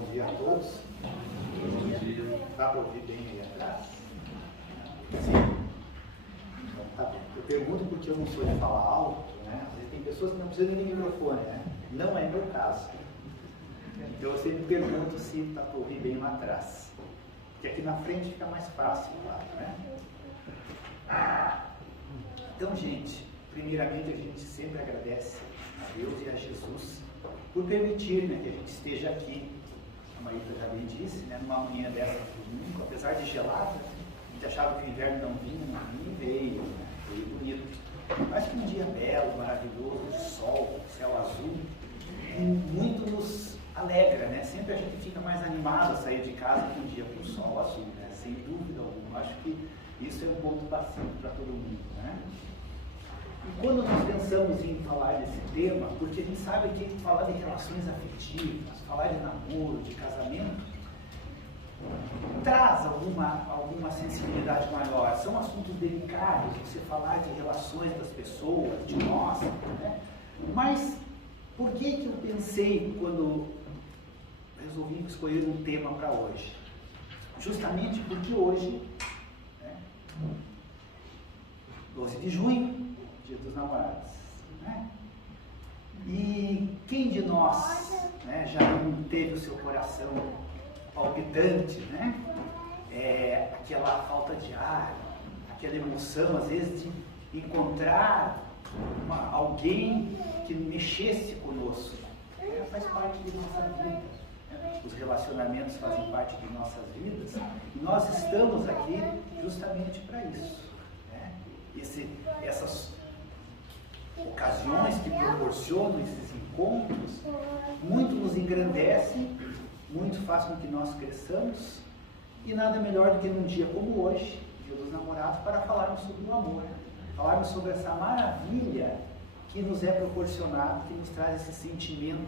Bom dia a todos. Dá para ouvir bem aí atrás? Sim. Então, tá bem. Eu pergunto porque eu não sou de falar alto, né? Às vezes tem pessoas que não precisam nem de microfone, né? Não é meu caso. Então eu sempre pergunto se dá para ouvir bem lá atrás. Porque aqui na frente fica mais fácil, claro, né? Então, gente, primeiramente a gente sempre agradece a Deus e a Jesus por permitir, né, que a gente esteja aqui. A Marita já bem disse, né, numa manhã dessa de domingo, apesar de gelada, a gente achava que o inverno não vinha, e veio, né, veio bonito. Mas que um dia belo, maravilhoso, de sol, céu azul, muito nos alegra, né? Sempre a gente fica mais animado a sair de casa que um dia com o sol azul, né? Sem dúvida alguma. Acho que isso é um ponto bastante para todo mundo, né? E quando nós pensamos em falar desse tema, porque a gente sabe que falar de relações afetivas, falar de namoro, de casamento, traz alguma sensibilidade maior. São assuntos delicados, você falar de relações das pessoas, de nós, né? Mas por que eu pensei quando resolvi escolher um tema para hoje? Justamente porque hoje, né, 12 de junho, Dia dos Namorados, né? E quem de nós, né, já não teve o seu coração palpitante, né? Aquela falta de ar, aquela emoção, às vezes, de encontrar alguém que mexesse conosco. Faz parte de nossa vida. Os relacionamentos fazem parte de nossas vidas e nós estamos aqui justamente para isso, né? Essas ocasiões que proporcionam esses encontros muito nos engrandecem, muito fazem com que nós cresçamos, e nada melhor do que num dia como hoje, Dia dos Namorados, para falarmos sobre o amor, falarmos sobre essa maravilha que nos é proporcionado, que nos traz esse sentimento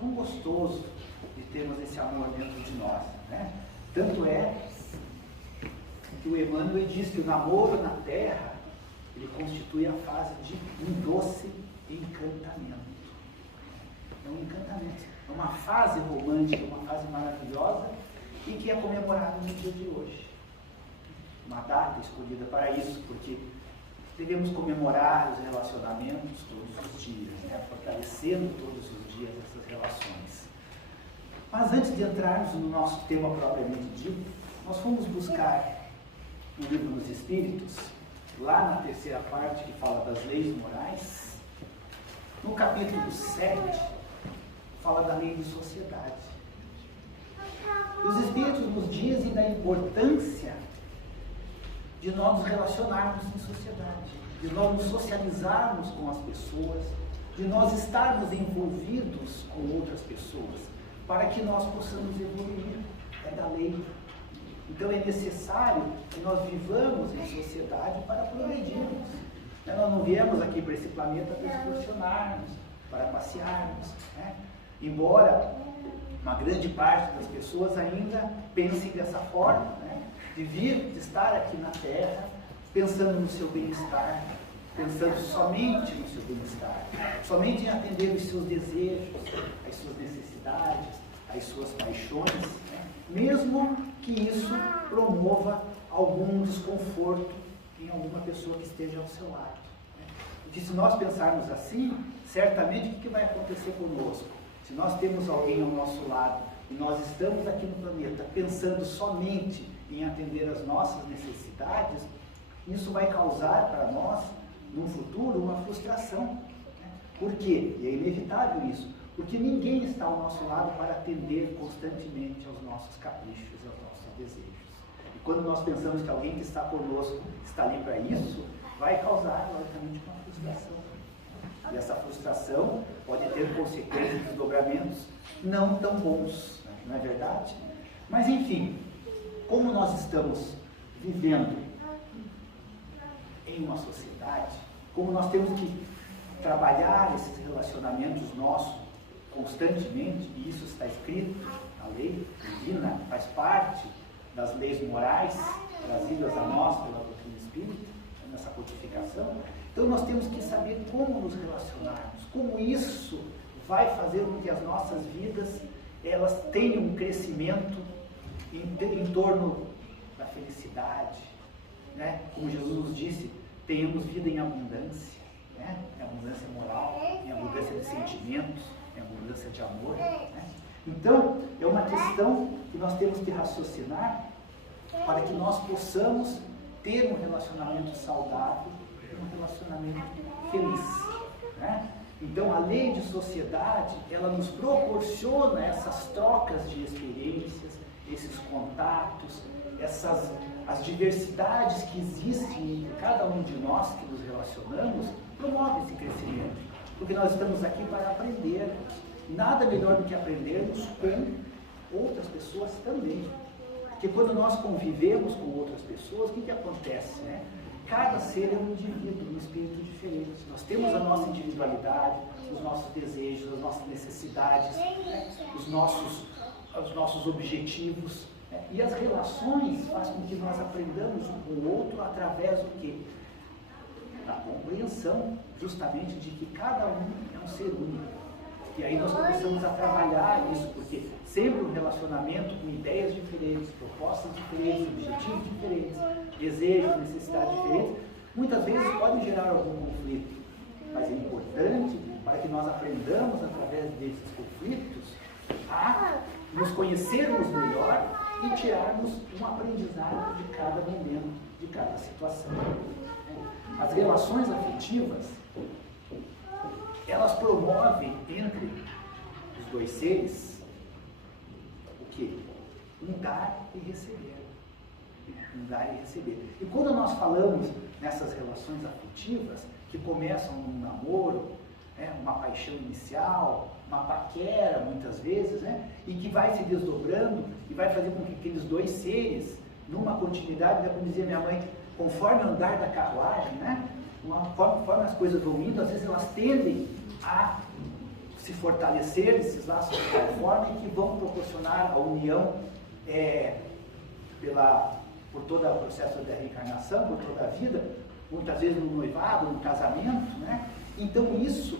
tão gostoso de termos esse amor dentro de nós, né? Tanto é que o Emmanuel diz que o namoro na Terra, ele constitui a fase de um doce encantamento. É um encantamento, é uma fase romântica, uma fase maravilhosa e que é comemorada no dia de hoje. Uma data escolhida para isso, porque devemos comemorar os relacionamentos todos os dias, né? Fortalecendo todos os dias essas relações. Mas antes de entrarmos no nosso tema propriamente dito, nós fomos buscar no Livro dos Espíritos, lá na terceira parte que fala das leis morais, no capítulo 7, fala da lei de sociedade. Os Espíritos nos dizem da importância de nós nos relacionarmos em sociedade, de nós nos socializarmos com as pessoas, de nós estarmos envolvidos com outras pessoas, para que nós possamos evoluir. É da lei. Então é necessário que nós vivamos em sociedade para progredirmos. Nós não viemos aqui para esse planeta para excursionarmos, para passearmos, né? Embora uma grande parte das pessoas ainda pensem dessa forma, né? De estar aqui na Terra pensando no seu bem-estar, pensando somente no seu bem-estar, somente em atender os seus desejos, as suas necessidades, as suas paixões, né? Mesmo que isso promova algum desconforto em alguma pessoa que esteja ao seu lado, né? Porque se nós pensarmos assim, certamente o que vai acontecer conosco? Se nós temos alguém ao nosso lado e nós estamos aqui no planeta pensando somente em atender as nossas necessidades, isso vai causar para nós, no futuro, uma frustração, né? Por quê? E é inevitável isso, porque ninguém está ao nosso lado para atender constantemente aos nossos caprichos e aos nossos desejos. E quando nós pensamos que alguém que está conosco está ali para isso, vai causar, logicamente, uma frustração. E essa frustração pode ter consequências, desdobramentos não tão bons, né? Não é verdade? Mas, enfim, como nós estamos vivendo em uma sociedade, como nós temos que trabalhar esses relacionamentos nossos constantemente, e isso está escrito na lei divina, faz parte das leis morais trazidas a nós pela doutrina espírita, nessa codificação. Então nós temos que saber como nos relacionarmos, como isso vai fazer com que as nossas vidas elas tenham um crescimento em torno da felicidade, né? Como Jesus nos disse, tenhamos vida em abundância, né? Em abundância moral, em abundância de sentimentos, em abundância de amor, né? Então, é uma questão que nós temos que raciocinar para que nós possamos ter um relacionamento saudável, um relacionamento feliz, né? Então, a lei de sociedade, ela nos proporciona essas trocas de experiências, esses contatos, as diversidades que existem entre cada um de nós que nos relacionamos, promove esse crescimento. Porque nós estamos aqui para aprender. Nada melhor do que aprendermos com outras pessoas também. Porque quando nós convivemos com outras pessoas, o que acontece, né? Cada ser é um indivíduo, um espírito diferente. Nós temos a nossa individualidade, os nossos desejos, as nossas necessidades, né? os nossos objetivos. Né? E as relações fazem com que nós aprendamos um com o outro através do quê? Da compreensão, justamente, de que cada um é um ser único. E aí nós começamos a trabalhar isso, porque sempre um relacionamento com ideias diferentes, propostas diferentes, objetivos diferentes, desejos, necessidades diferentes, muitas vezes podem gerar algum conflito. Mas é importante para que nós aprendamos, através desses conflitos, a nos conhecermos melhor e tirarmos um aprendizado de cada momento, de cada situação. As relações afetivas, elas promovem entre os dois seres o quê? Um dar e receber. Um dar e receber. E quando nós falamos nessas relações afetivas, que começam num namoro, uma paixão inicial, uma paquera muitas vezes, né? E que vai se desdobrando e vai fazer com que aqueles dois seres, numa continuidade, como dizia minha mãe, conforme o andar da carruagem, né? Conforme as coisas vão indo, às vezes elas tendem a se fortalecer esses laços de tal forma que vão proporcionar a união por todo o processo da reencarnação, por toda a vida, muitas vezes no noivado, no casamento, né? Então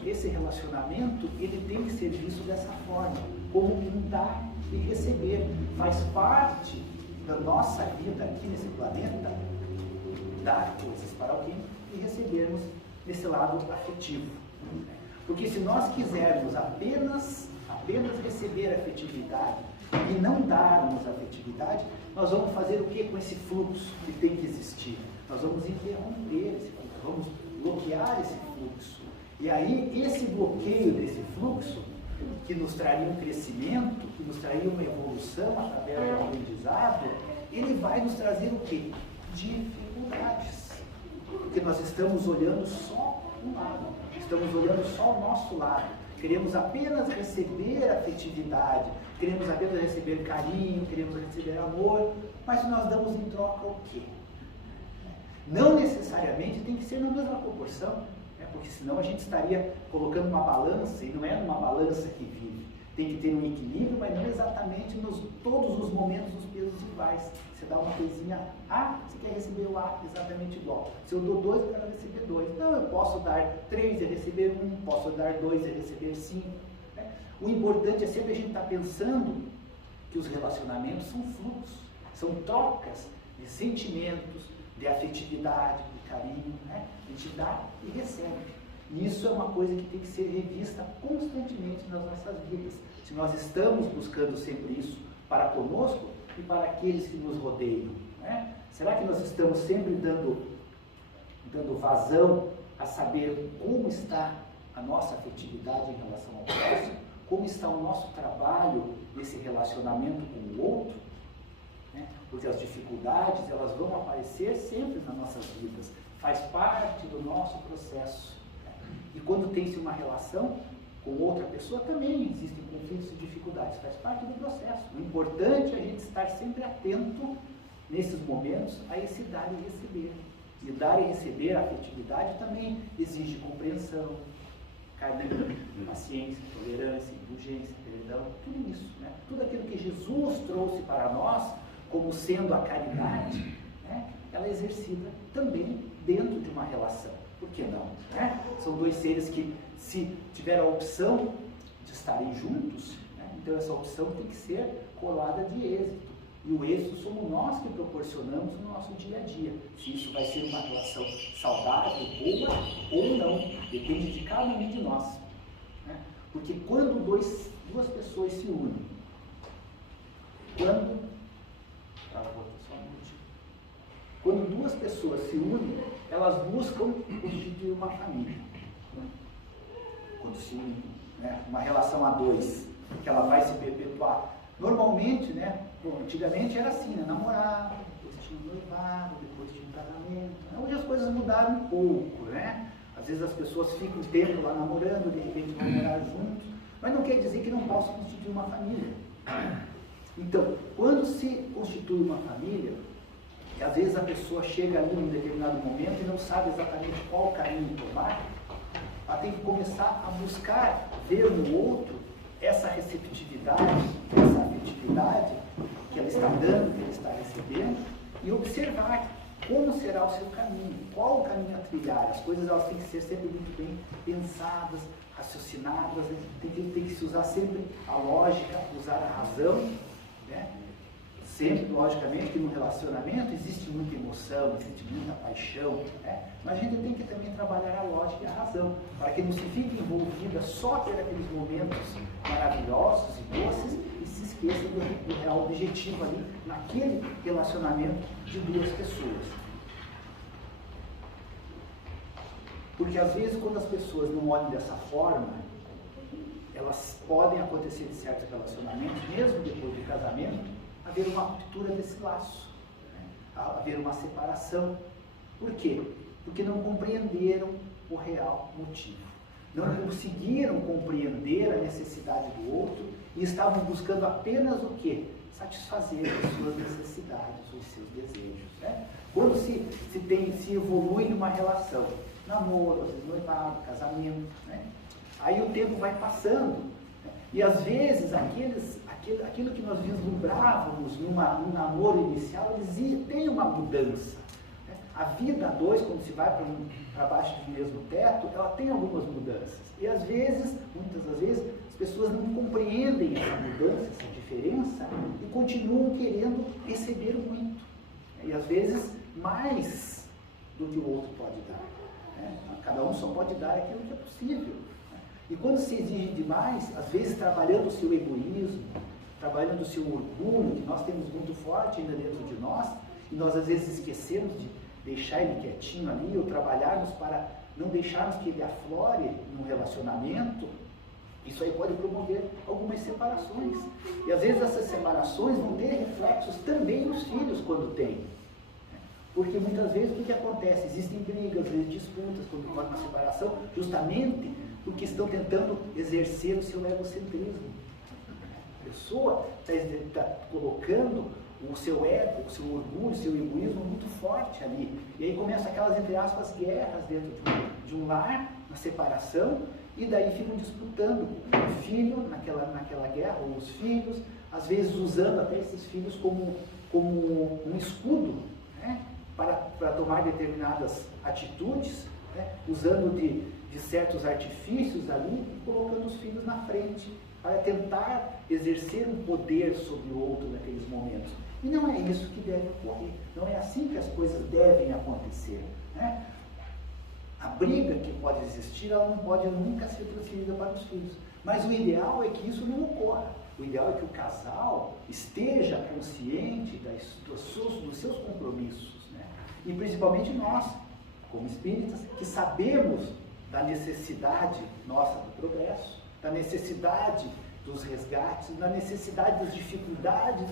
esse relacionamento, ele tem que ser visto dessa forma, como um dar e receber. Faz parte da nossa vida aqui nesse planeta, dar coisas para alguém e recebermos nesse lado afetivo. Porque se nós quisermos apenas receber afetividade e não darmos afetividade, nós vamos fazer o que com esse fluxo que tem que existir? Nós vamos interromper esse fluxo, vamos bloquear esse fluxo. E aí, esse bloqueio desse fluxo, que nos traria um crescimento, que nos traria uma evolução através do aprendizado, ele vai nos trazer o quê? Dificuldades. Porque nós estamos olhando só um lado, estamos olhando só o nosso lado. Queremos apenas receber afetividade, queremos apenas receber carinho, queremos receber amor, mas nós damos em troca o quê? Não necessariamente tem que ser na mesma proporção, né? Porque senão a gente estaria colocando uma balança, e não é uma balança que vive. Tem que ter um equilíbrio, mas não exatamente todos os momentos dos pesos iguais. Você dá uma coisinha A, você quer receber o A exatamente igual. Se eu dou 2, eu quero receber 2. Não, eu posso dar 3 e receber 1, posso dar 2 e receber 5. Né? O importante é sempre a gente estar pensando que os relacionamentos são fluxos, são trocas de sentimentos, de afetividade, de carinho, né? A gente dá e recebe. E isso é uma coisa que tem que ser revista constantemente nas nossas vidas. Se nós estamos buscando sempre isso para conosco e para aqueles que nos rodeiam, né? Será que nós estamos sempre dando vazão a saber como está a nossa afetividade em relação ao próximo? Como está o nosso trabalho nesse relacionamento com o outro? Né? Porque as dificuldades, elas vão aparecer sempre nas nossas vidas. Faz parte do nosso processo. E quando tem-se uma relação com outra pessoa, também existem conflitos e dificuldades, faz parte do processo. O importante é a gente estar sempre atento, nesses momentos, a esse dar e receber. E dar e receber a afetividade também exige compreensão, paciência, tolerância, indulgência, perdão, tudo isso. Né? Tudo aquilo que Jesus trouxe para nós, como sendo a caridade, né? Ela é exercida também dentro de uma relação. Por que não? Né? São dois seres que, se tiver a opção de estarem juntos, né? Então essa opção tem que ser coroada de êxito. E o êxito somos nós que proporcionamos no nosso dia a dia. Se isso vai ser uma relação saudável, boa ou não, depende de cada um de nós. Né? Porque quando duas pessoas se unem, quando duas pessoas se unem, elas buscam constituir uma família. Quando se une, né, uma relação a dois, que ela vai se perpetuar. Normalmente, né, antigamente era assim, né, namorado, depois tinha um noivado, depois tinha um casamento. Hoje as coisas mudaram um pouco, né? Às vezes as pessoas ficam um tempo lá namorando, de repente vão morar juntos, mas não quer dizer que não possam constituir uma família. Então, quando se constitui uma família, e às vezes a pessoa chega ali em um determinado momento e não sabe exatamente qual caminho tomar, ela tem que começar a buscar ver no outro essa receptividade, essa afetividade que ela está dando, que ele está recebendo, e observar como será o seu caminho, qual o caminho a trilhar. As coisas elas têm que ser sempre muito bem pensadas, raciocinadas, né? tem que se usar sempre a lógica, usar a razão, né? Sempre, logicamente, que no relacionamento existe muita emoção, existe muita paixão, né? Mas a gente tem que também trabalhar a lógica e a razão, para que não se fique envolvida só por aqueles momentos maravilhosos e doces e se esqueça do real objetivo ali, naquele relacionamento de duas pessoas. Porque às vezes, quando as pessoas não olham dessa forma, elas podem acontecer de certos relacionamentos, mesmo depois do casamento, haver uma ruptura desse laço, né? Haver uma separação. Por quê? Porque não compreenderam o real motivo. Não conseguiram compreender a necessidade do outro e estavam buscando apenas o quê? Satisfazer as suas necessidades, os seus desejos. Né? Quando se evolui numa relação, namoro, às vezes noivado, casamento, né? Aí o tempo vai passando, né? E às vezes aquilo que nós vislumbrávamos num namoro inicial, tem uma mudança. Né? A vida a dois, quando se vai para baixo do mesmo teto, ela tem algumas mudanças. E às vezes, muitas das vezes, as pessoas não compreendem essa mudança, essa diferença, e continuam querendo receber muito. E às vezes, mais do que o outro pode dar. Né? Cada um só pode dar aquilo que é possível. E quando se exige demais, às vezes trabalhando o seu egoísmo, trabalhando o seu orgulho, que nós temos muito forte ainda dentro de nós, e nós às vezes esquecemos de deixar ele quietinho ali, ou trabalharmos para não deixarmos que ele aflore no relacionamento, isso aí pode promover algumas separações. E às vezes essas separações vão ter reflexos também nos filhos quando tem. Porque muitas vezes o que acontece? Existem brigas, disputas quando ocorre uma separação, justamente porque estão tentando exercer o seu egocentrismo. A pessoa está colocando o seu ego, o seu orgulho, o seu egoísmo muito forte ali. E aí começam aquelas, entre aspas, guerras dentro de um lar, na separação, e daí ficam disputando o filho naquela guerra, ou os filhos, às vezes usando até esses filhos como um escudo, né, para tomar determinadas atitudes, né, usando de certos artifícios ali e colocando os filhos na frente para tentar exercer um poder sobre o outro naqueles momentos. E não é isso que deve ocorrer, não é assim que as coisas devem acontecer. Né? A briga que pode existir, ela não pode nunca ser transferida para os filhos. Mas o ideal é que isso não ocorra. O ideal é que o casal esteja consciente dos seus compromissos. Né? E principalmente nós, como espíritas, que sabemos da necessidade nossa do progresso, da necessidade dos resgates, da necessidade das dificuldades,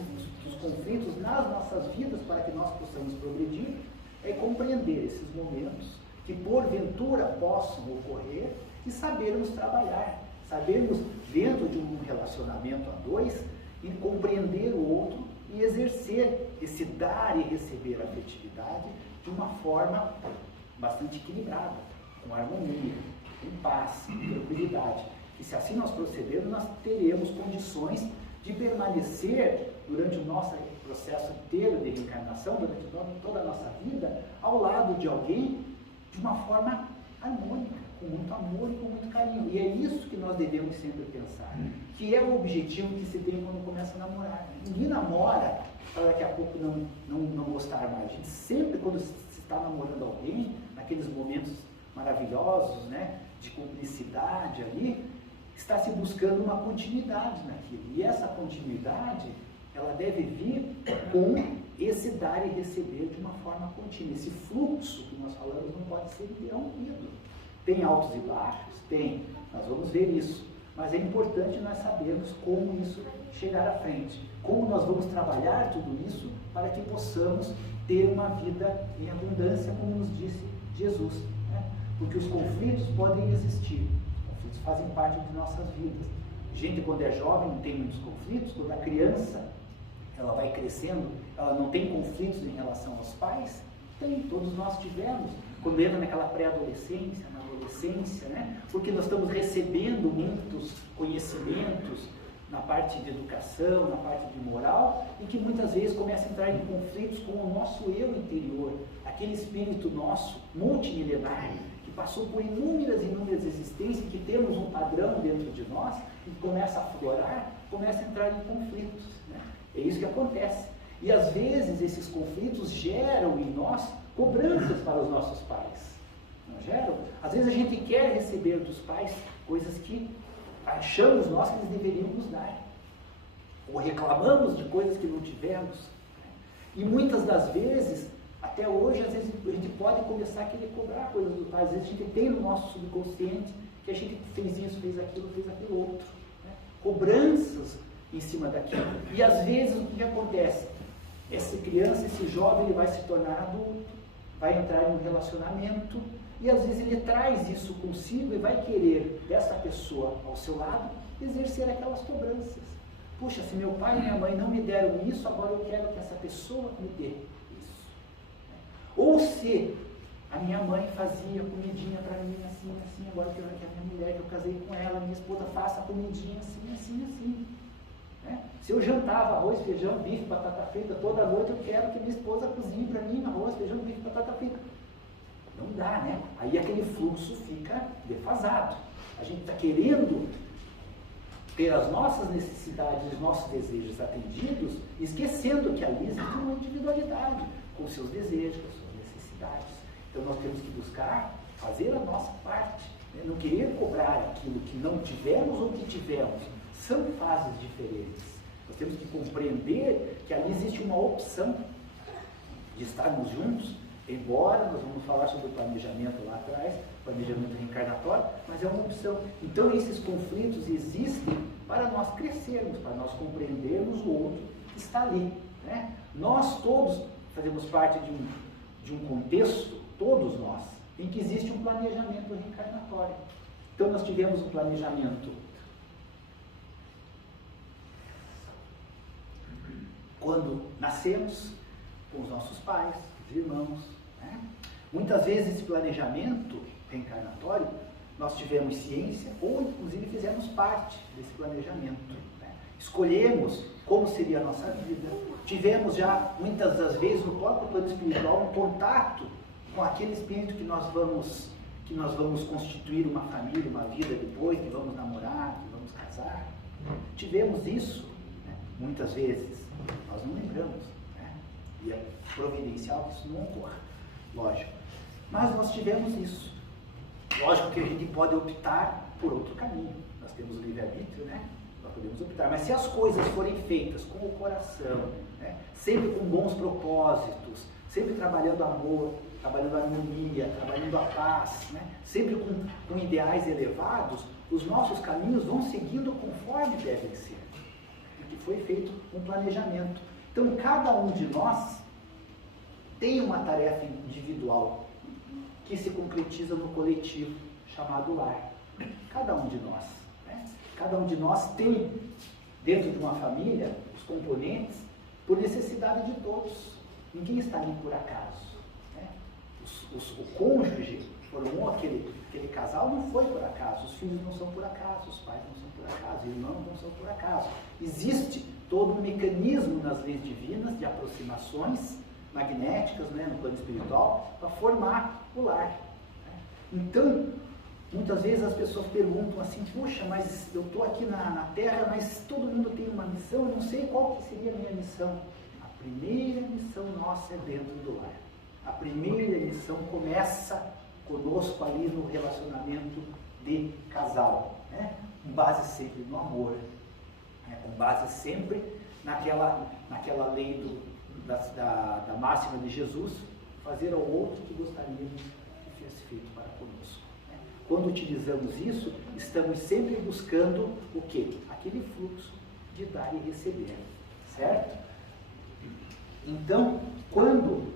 dos conflitos nas nossas vidas para que nós possamos progredir, é compreender esses momentos que porventura possam ocorrer e sabermos trabalhar, sabermos dentro de um relacionamento a dois e compreender o outro e exercer esse dar e receber afetividade de uma forma bastante equilibrada, com harmonia, com paz, com tranquilidade. E se assim nós procedermos, nós teremos condições de permanecer durante o nosso processo inteiro de reencarnação, durante toda a nossa vida, ao lado de alguém de uma forma harmônica, com muito amor e com muito carinho. E é isso que nós devemos sempre pensar, que é o objetivo que se tem quando começa a namorar. Ninguém namora para daqui a pouco não gostar mais. A gente sempre, quando se está namorando alguém, naqueles momentos maravilhosos, né, de cumplicidade ali, está se buscando uma continuidade naquilo. E essa continuidade, ela deve vir com esse dar e receber de uma forma contínua. Esse fluxo que nós falamos não pode ser interrompido. Tem altos e baixos? Tem. Nós vamos ver isso. Mas é importante nós sabermos como isso chegar à frente. Como nós vamos trabalhar tudo isso para que possamos ter uma vida em abundância, como nos disse Jesus. Né? Porque os conflitos podem existir. Os conflitos fazem parte de nossas vidas. Gente, quando é jovem, não tem muitos conflitos. Quando a criança, ela vai crescendo, ela não tem conflitos em relação aos pais? Tem, todos nós tivemos. Quando entra naquela pré-adolescência, na adolescência, né? Porque nós estamos recebendo muitos conhecimentos na parte de educação, na parte de moral, e que muitas vezes começa a entrar em conflitos com o nosso eu interior, aquele espírito nosso, multimilenário, que passou por inúmeras existências, que temos um padrão dentro de nós, e começa a aflorar, começa a entrar em conflitos. Né? É isso que acontece. E às vezes esses conflitos geram em nós cobranças para os nossos pais. Não geram? Às vezes a gente quer receber dos pais coisas que achamos nós que eles deveriam nos dar. Ou reclamamos de coisas que não tivemos. E muitas das vezes, até hoje, às vezes a gente pode começar a querer cobrar coisas dos pais. Às vezes a gente tem no nosso subconsciente que a gente fez isso, fez aquilo outro. Né? Cobranças em cima daquilo. E às vezes o que acontece? Essa criança, esse jovem, ele vai se tornar adulto, vai entrar em um relacionamento, e às vezes ele traz isso consigo e vai querer dessa pessoa ao seu lado exercer aquelas cobranças. Puxa, se meu pai e minha mãe não me deram isso, agora eu quero que essa pessoa me dê isso. Ou se a minha mãe fazia comidinha para mim assim, assim, agora eu quero que a minha mulher, que eu casei com ela, minha esposa, faça comidinha assim, assim, assim. Né? Se eu jantava arroz, feijão, bife, batata frita toda noite, eu quero que minha esposa cozinhe para mim arroz, feijão, bife, batata frita. Não dá, né? Aí aquele fluxo fica defasado. A gente está querendo ter as nossas necessidades, os nossos desejos atendidos, esquecendo que ali existe uma individualidade, com seus desejos, com suas necessidades. Então nós temos que buscar fazer a nossa parte, né? Não querer cobrar aquilo que não tivemos ou que tivemos. São fases diferentes. Nós temos que compreender que ali existe uma opção de estarmos juntos, embora nós vamos falar sobre o planejamento lá atrás, planejamento reencarnatório, mas é uma opção. Então esses conflitos existem para nós crescermos, para nós compreendermos o outro que está ali. Né? Nós todos fazemos parte de um contexto, todos nós, em que existe um planejamento reencarnatório. Então nós tivemos um planejamento quando nascemos, com os nossos pais, os irmãos. Né? Muitas vezes esse planejamento reencarnatório, nós tivemos ciência ou inclusive fizemos parte desse planejamento. Né? Escolhemos como seria a nossa vida, tivemos já muitas das vezes no próprio plano espiritual um contato com aquele espírito que nós vamos constituir uma família, uma vida depois, que vamos namorar, que vamos casar. Tivemos isso, né? Muitas vezes. Nós não lembramos, né? E é providencial que isso não ocorra, lógico. Mas nós tivemos isso. Lógico que a gente pode optar por outro caminho. Nós temos o livre-arbítrio, né? Nós podemos optar. Mas se as coisas forem feitas com o coração, né? Sempre com bons propósitos, sempre trabalhando amor, trabalhando a harmonia, trabalhando a paz, né? Sempre com ideais elevados, os nossos caminhos vão seguindo conforme devem ser. Foi feito um planejamento. Então, cada um de nós tem uma tarefa individual que se concretiza no coletivo chamado lar. Cada um de nós. Né? Cada um de nós tem, dentro de uma família, os componentes por necessidade de todos. Ninguém está ali por acaso. Né? O cônjuge formou aquele casal, não foi por acaso. Os filhos não são por acaso, os pais não são por acaso, os irmãos não são por acaso. Existe todo um mecanismo nas leis divinas de aproximações magnéticas, né, no plano espiritual, para formar o lar. Né? Então, Muitas vezes as pessoas perguntam assim, puxa, mas eu estou aqui na Terra, mas todo mundo tem uma missão, eu não sei qual que seria a minha missão. A primeira missão nossa é dentro do lar. A primeira missão começa conosco ali no relacionamento de casal, né? Com base sempre no amor, né? Com base sempre naquela lei da máxima de Jesus, fazer ao outro que gostaríamos que fosse feito para conosco. Né? Quando utilizamos isso, estamos sempre buscando o quê? Aquele fluxo de dar e receber, certo? Então, quando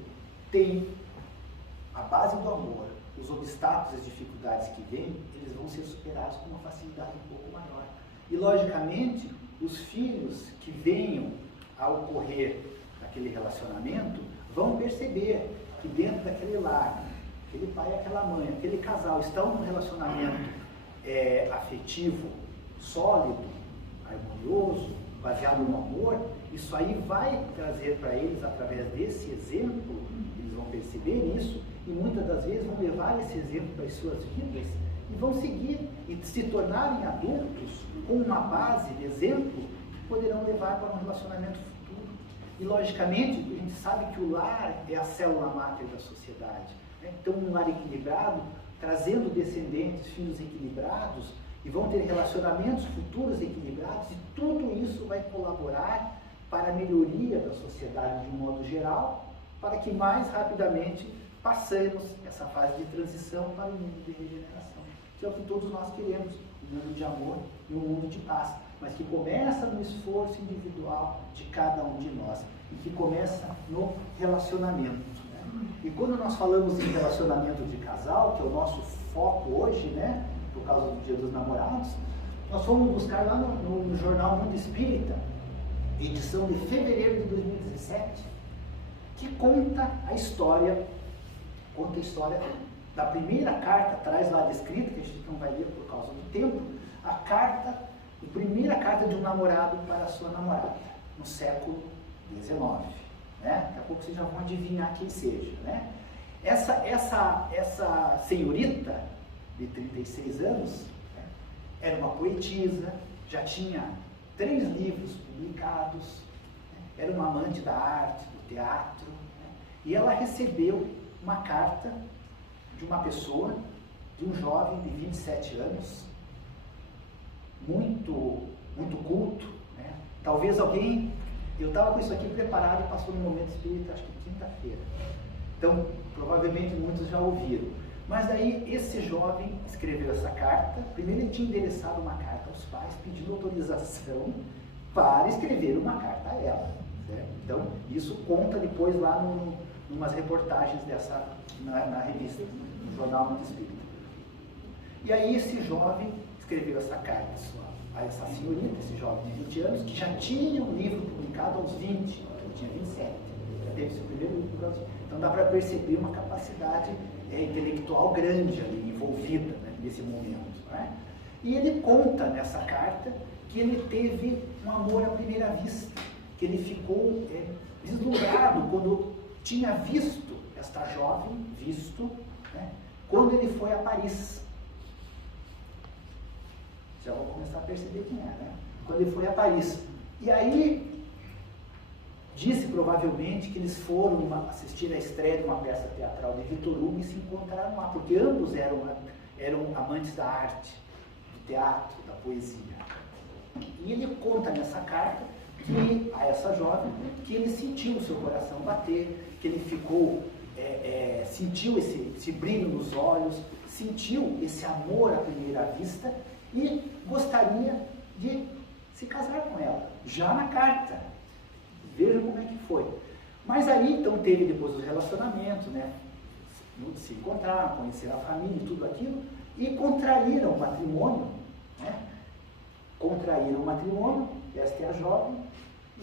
tem a base do amor, os obstáculos e as dificuldades que vêm, eles vão ser superados com uma facilidade um pouco maior. E, logicamente, os filhos que venham a ocorrer naquele relacionamento vão perceber que dentro daquele lar, aquele pai e aquela mãe, aquele casal estão num relacionamento afetivo, sólido, harmonioso, baseado no amor. Isso aí vai trazer para eles, através desse exemplo, eles vão perceber isso e muitas das vezes vão levar esse exemplo para as suas vidas e vão seguir e se tornarem adultos com uma base de exemplo que poderão levar para um relacionamento futuro. E, logicamente, a gente sabe que o lar é a célula máter da sociedade. Né? Então, um lar equilibrado, trazendo descendentes, filhos equilibrados, e vão ter relacionamentos futuros equilibrados, e tudo isso vai colaborar para a melhoria da sociedade de um modo geral, para que mais rapidamente passemos essa fase de transição para o mundo de regeneração. Isso é o que todos nós queremos, um mundo de amor e um mundo de paz, mas que começa no esforço individual de cada um de nós, e que começa no relacionamento. Né? E quando nós falamos em relacionamento de casal, que é o nosso foco hoje, né, por causa do Dia dos Namorados, nós fomos buscar lá no jornal Mundo Espírita, edição de fevereiro de 2017, que conta a história da primeira carta, traz lá descrita, que a gente não vai ler por causa do tempo, a primeira carta de um namorado para a sua namorada, no século XIX. Né? Daqui a pouco vocês já vão adivinhar quem seja. Né? Essa senhorita, de 36 anos, né, era uma poetisa, já tinha 3 livros publicados, né, era uma amante da arte, do teatro, né, e ela recebeu uma carta de uma pessoa, de um jovem de 27 anos, muito culto, né? Talvez alguém, eu estava com isso aqui preparado e passou no momento espírita, acho que quinta-feira, então provavelmente muitos já ouviram. Mas daí esse jovem escreveu essa carta. Primeiro ele tinha endereçado uma carta aos pais, pedindo autorização para escrever uma carta a ela. Certo? Então isso conta depois lá umas reportagens na revista, no jornal Mundo Espírita. E aí esse jovem escreveu essa carta a essa senhorita, esse jovem de 20 anos, que já tinha um livro publicado aos 20, ele tinha 27, já teve seu primeiro livro. Então dá para perceber uma capacidade intelectual grande ali, envolvida, né, nesse momento. Né? E ele conta nessa carta que ele teve um amor à primeira vista, que ele ficou deslumbrado quando tinha visto esta jovem, né, quando ele foi a Paris. Já vou começar a perceber quem é, né? Quando ele foi a Paris. E aí, disse provavelmente que eles foram assistir a estreia de uma peça teatral de Victor Hugo e se encontraram lá, porque ambos eram amantes da arte, do teatro, da poesia. E ele conta nessa carta a essa jovem que ele sentiu o seu coração bater, que ele ficou, sentiu esse brilho nos olhos, sentiu esse amor à primeira vista e gostaria de se casar com ela, já na carta. Vejam como é que foi. Mas aí, então, teve depois os relacionamentos, né? Se encontraram, conheceram a família e tudo aquilo, e contraíram o matrimônio, né? Contraíram o matrimônio, esta é a jovem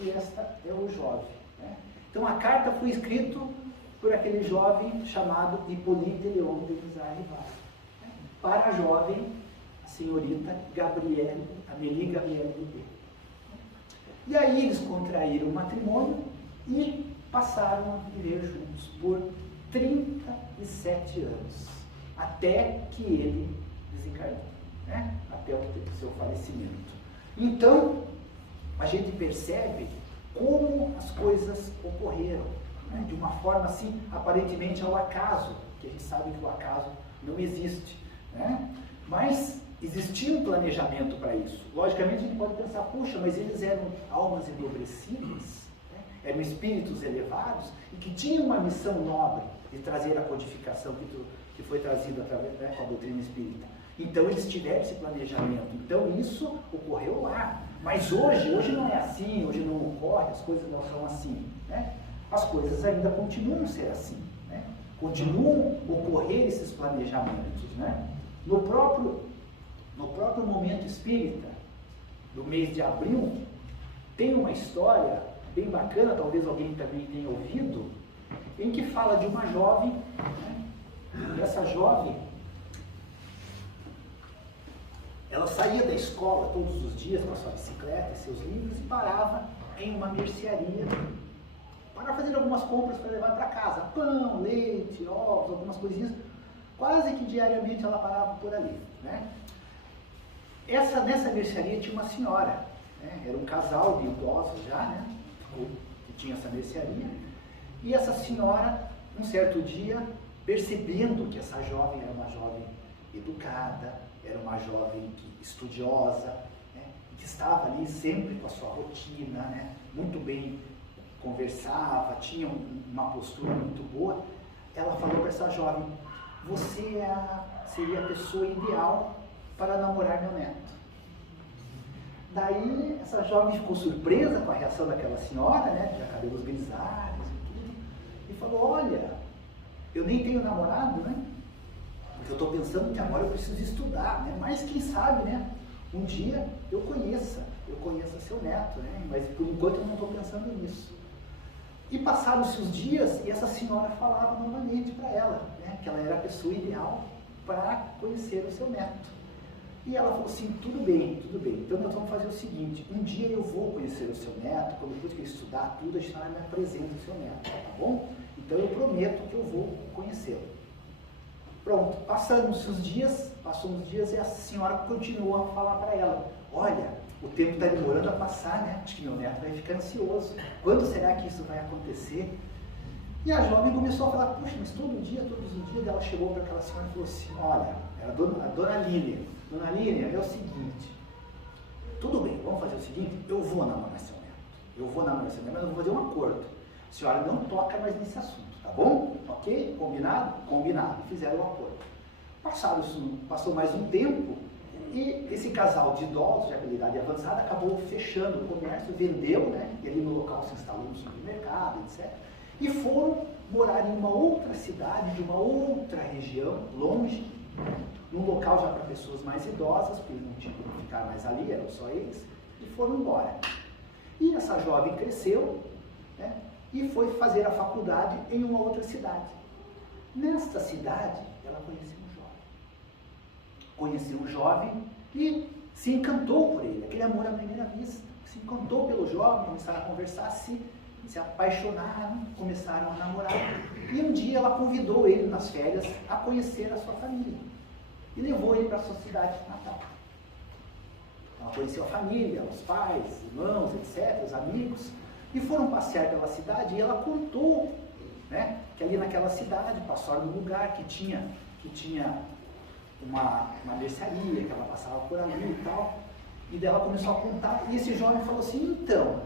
e esta é o jovem. Né? Então, a carta foi escrita por aquele jovem chamado Hippolyte Léon de Bizarre Rivard, né? Para a jovem, a senhorita Amélie Gabrielle Dubé. E aí eles contraíram o matrimônio e passaram a viver juntos por 37 anos, até que ele desencarnou, né? Até o seu falecimento. Então, a gente percebe como as coisas ocorreram, né? De uma forma assim, aparentemente ao acaso, que a gente sabe que o acaso não existe, né? Mas existia um planejamento para isso. Logicamente a gente pode pensar, puxa, mas eles eram almas enobrecidas, né? Eram espíritos elevados e que tinham uma missão nobre de trazer a codificação que foi trazida através, né, com a doutrina espírita. Então eles tiveram esse planejamento. Então isso ocorreu lá. Mas hoje não é assim, hoje não ocorre, as coisas não são assim, né? As coisas ainda continuam a ser assim, né? Continuam a ocorrer esses planejamentos, né? No próprio momento espírita, do mês de abril, tem uma história bem bacana, talvez alguém também tenha ouvido, em que fala de uma jovem, né? E essa jovem, ela saía da escola todos os dias com a sua bicicleta e seus livros e parava em uma mercearia para fazer algumas compras para levar para casa. Pão, leite, ovos, algumas coisinhas. Quase que diariamente ela parava por ali, né? Nessa mercearia tinha uma senhora, né? Era um casal de idosos já, né? Que tinha essa mercearia. E essa senhora, um certo dia, percebendo que essa jovem era uma jovem educada, era uma jovem estudiosa, né, que estava ali sempre com a sua rotina, né, muito bem conversava, tinha uma postura muito boa, ela falou para essa jovem, você seria a pessoa ideal para namorar meu neto. Daí essa jovem ficou surpresa com a reação daquela senhora, né, tinha cabelos grisalhos e tudo, e falou, olha, eu nem tenho namorado, né? Porque eu estou pensando que agora eu preciso estudar, né? Mas quem sabe, né? Um dia eu conheça seu neto, né? Mas por enquanto eu não estou pensando nisso. E passaram-se os dias e essa senhora falava novamente para ela, né? Que ela era a pessoa ideal para conhecer o seu neto. E ela falou assim, tudo bem, então nós vamos fazer o seguinte, um dia eu vou conhecer o seu neto, quando depois que eu estudar tudo, a senhora me apresenta o seu neto, tá bom? Então eu prometo que eu vou conhecê-lo. Pronto, passou uns dias e a senhora continuou a falar para ela, olha, o tempo está demorando a passar, né? Acho que meu neto vai ficar ansioso. Quando será que isso vai acontecer? E a jovem começou a falar, puxa, mas todos os dias, ela chegou para aquela senhora e falou assim, olha, era a dona Lília, dona Lília, é o seguinte, tudo bem, vamos fazer o seguinte, eu vou namorar seu neto, mas eu vou fazer um acordo. A senhora não toca mais nesse assunto, tá bom? Ok? Combinado? Combinado. Fizeram o acordo. Passou mais um tempo e esse casal de idosos, de habilidade avançada, acabou fechando o comércio, vendeu, né? E ali no local se instalou um supermercado, etc. E foram morar em uma outra cidade, de uma outra região, longe, num local já para pessoas mais idosas, porque eles não tinham como ficar mais ali, eram só eles, e foram embora. E essa jovem cresceu, né? E foi fazer a faculdade em uma outra cidade. Nesta cidade, ela conheceu um jovem e se encantou por ele, aquele amor à primeira vista. Se encantou pelo jovem, começaram a conversar, se apaixonaram, começaram a namorar. E um dia ela convidou ele nas férias a conhecer a sua família e levou ele para a sua cidade natal. Ela conheceu a família, os pais, irmãos, etc., os amigos. E foram passear pela cidade e ela contou, né, que ali naquela cidade passaram num lugar que tinha uma mercearia, que ela passava por ali e tal. E daí ela começou a contar, e esse jovem falou assim, então,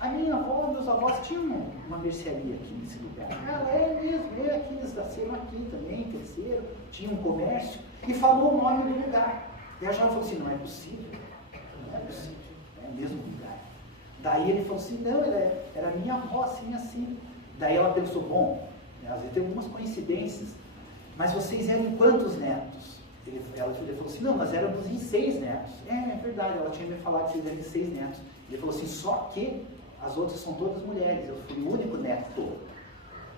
a minha avó, meus avós tinham uma mercearia aqui nesse lugar. Ela é mesmo, aqui, eles nasceram aqui também, cresceram, tinham um comércio, e falou o nome do lugar. E a jovem falou assim, não é possível, é o mesmo lugar. Daí ele falou assim, não, era minha avó, assim. Daí ela pensou, bom, às vezes tem algumas coincidências, mas vocês eram quantos netos? Ela falou assim, não, nós éramos em 6 netos. É verdade, ela tinha me falado que vocês eram em 6 netos. Ele falou assim, só que as outras são todas mulheres, eu fui o único neto todo.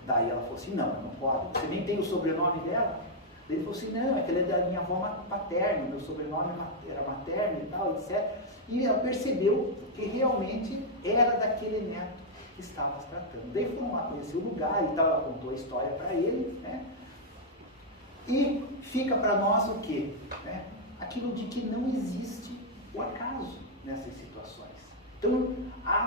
Daí ela falou assim, não pode, você nem tem o sobrenome dela? Daí ele falou assim, não, é que ela é da minha avó paterna, meu sobrenome era materno e tal, etc. E ela percebeu que realmente era daquele neto que estava se tratando. Daí foram lá conhecer o lugar e tal, ela contou a história para ele, né? E fica para nós o quê? Né? Aquilo de que não existe o acaso nessas situações. Então,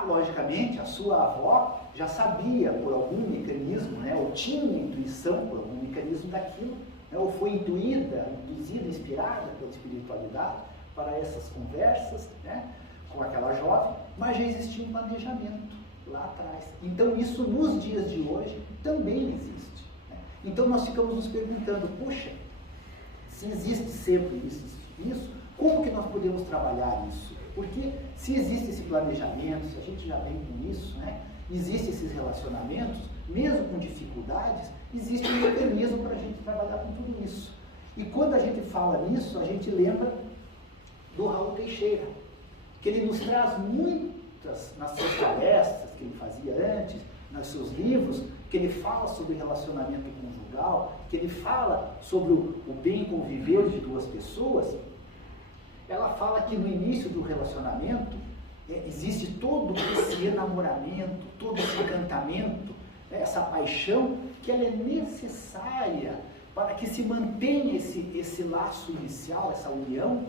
logicamente, a sua avó já sabia por algum mecanismo, né, ou tinha intuição por algum mecanismo daquilo, né, ou foi induzida, inspirada pela espiritualidade para essas conversas, né, com aquela jovem, mas já existia um planejamento lá atrás. Então, isso nos dias de hoje também existe. Né? Então, nós ficamos nos perguntando, puxa, se existe sempre isso, como que nós podemos trabalhar isso? Porque se existe esse planejamento, se a gente já vem com isso, né, existem esses relacionamentos, mesmo com dificuldades, existe um mecanismo para a gente trabalhar com tudo isso. E quando a gente fala nisso, a gente lembra do Raul Teixeira, que ele nos traz muitas, nas suas palestras que ele fazia antes, nos seus livros, que ele fala sobre relacionamento conjugal, que ele fala sobre o bem conviver de duas pessoas. Ela fala que no início do relacionamento existe todo esse enamoramento, todo esse encantamento, essa paixão, que ela é necessária para que se mantenha esse laço inicial, essa união,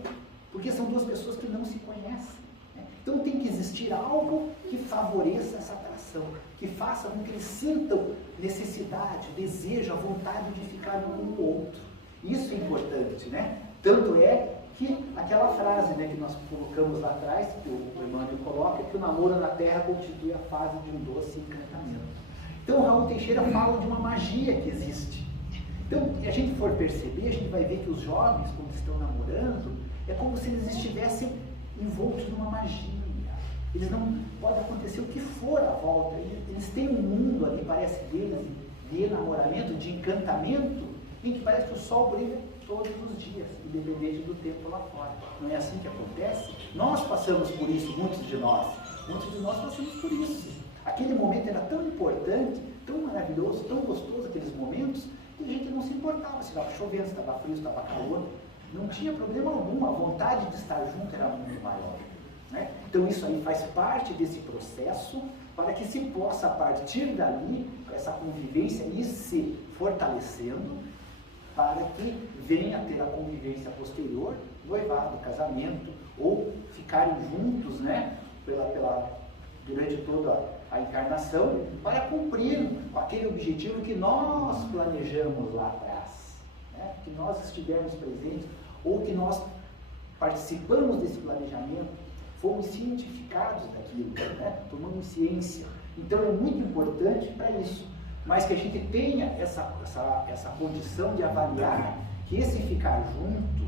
porque são duas pessoas que não se conhecem. Né? Então tem que existir algo que favoreça essa atração, que faça com que eles sintam necessidade, desejo, a vontade de ficar um com o outro. Isso é importante, né? Tanto é que aquela frase, né, que nós colocamos lá atrás, que o Emmanuel coloca, que o namoro na Terra constitui a fase de um doce encantamento. Então o Raul Teixeira fala de uma magia que existe. Então, se a gente for perceber, a gente vai ver que os jovens, quando estão namorando, é como se eles estivessem envoltos numa magia. Eles não, pode acontecer o que for à volta, eles têm um mundo ali, parece deles, de enamoramento, de encantamento, em que parece que o sol brilha todos os dias, independente do tempo lá fora. Não é assim que acontece? Nós passamos por isso, muitos de nós passamos por isso. Aquele momento era tão importante, tão maravilhoso, tão gostoso, aqueles momentos, que a gente não se importava se estava chovendo, se estava frio, se estava calor. Não tinha problema algum, a vontade de estar junto era muito maior. Né? Então isso aí faz parte desse processo, para que se possa, a partir dali, essa convivência ir se fortalecendo, para que venha a ter a convivência posterior, noivado, casamento, ou ficarem juntos, né, durante toda a encarnação, para cumprir aquele objetivo que nós planejamos lá atrás, né, que nós estivemos presentes, ou que nós participamos desse planejamento, fomos cientificados daquilo, né, tomamos ciência. Então é muito importante para isso. Mas que a gente tenha essa condição de avaliar que esse ficar junto,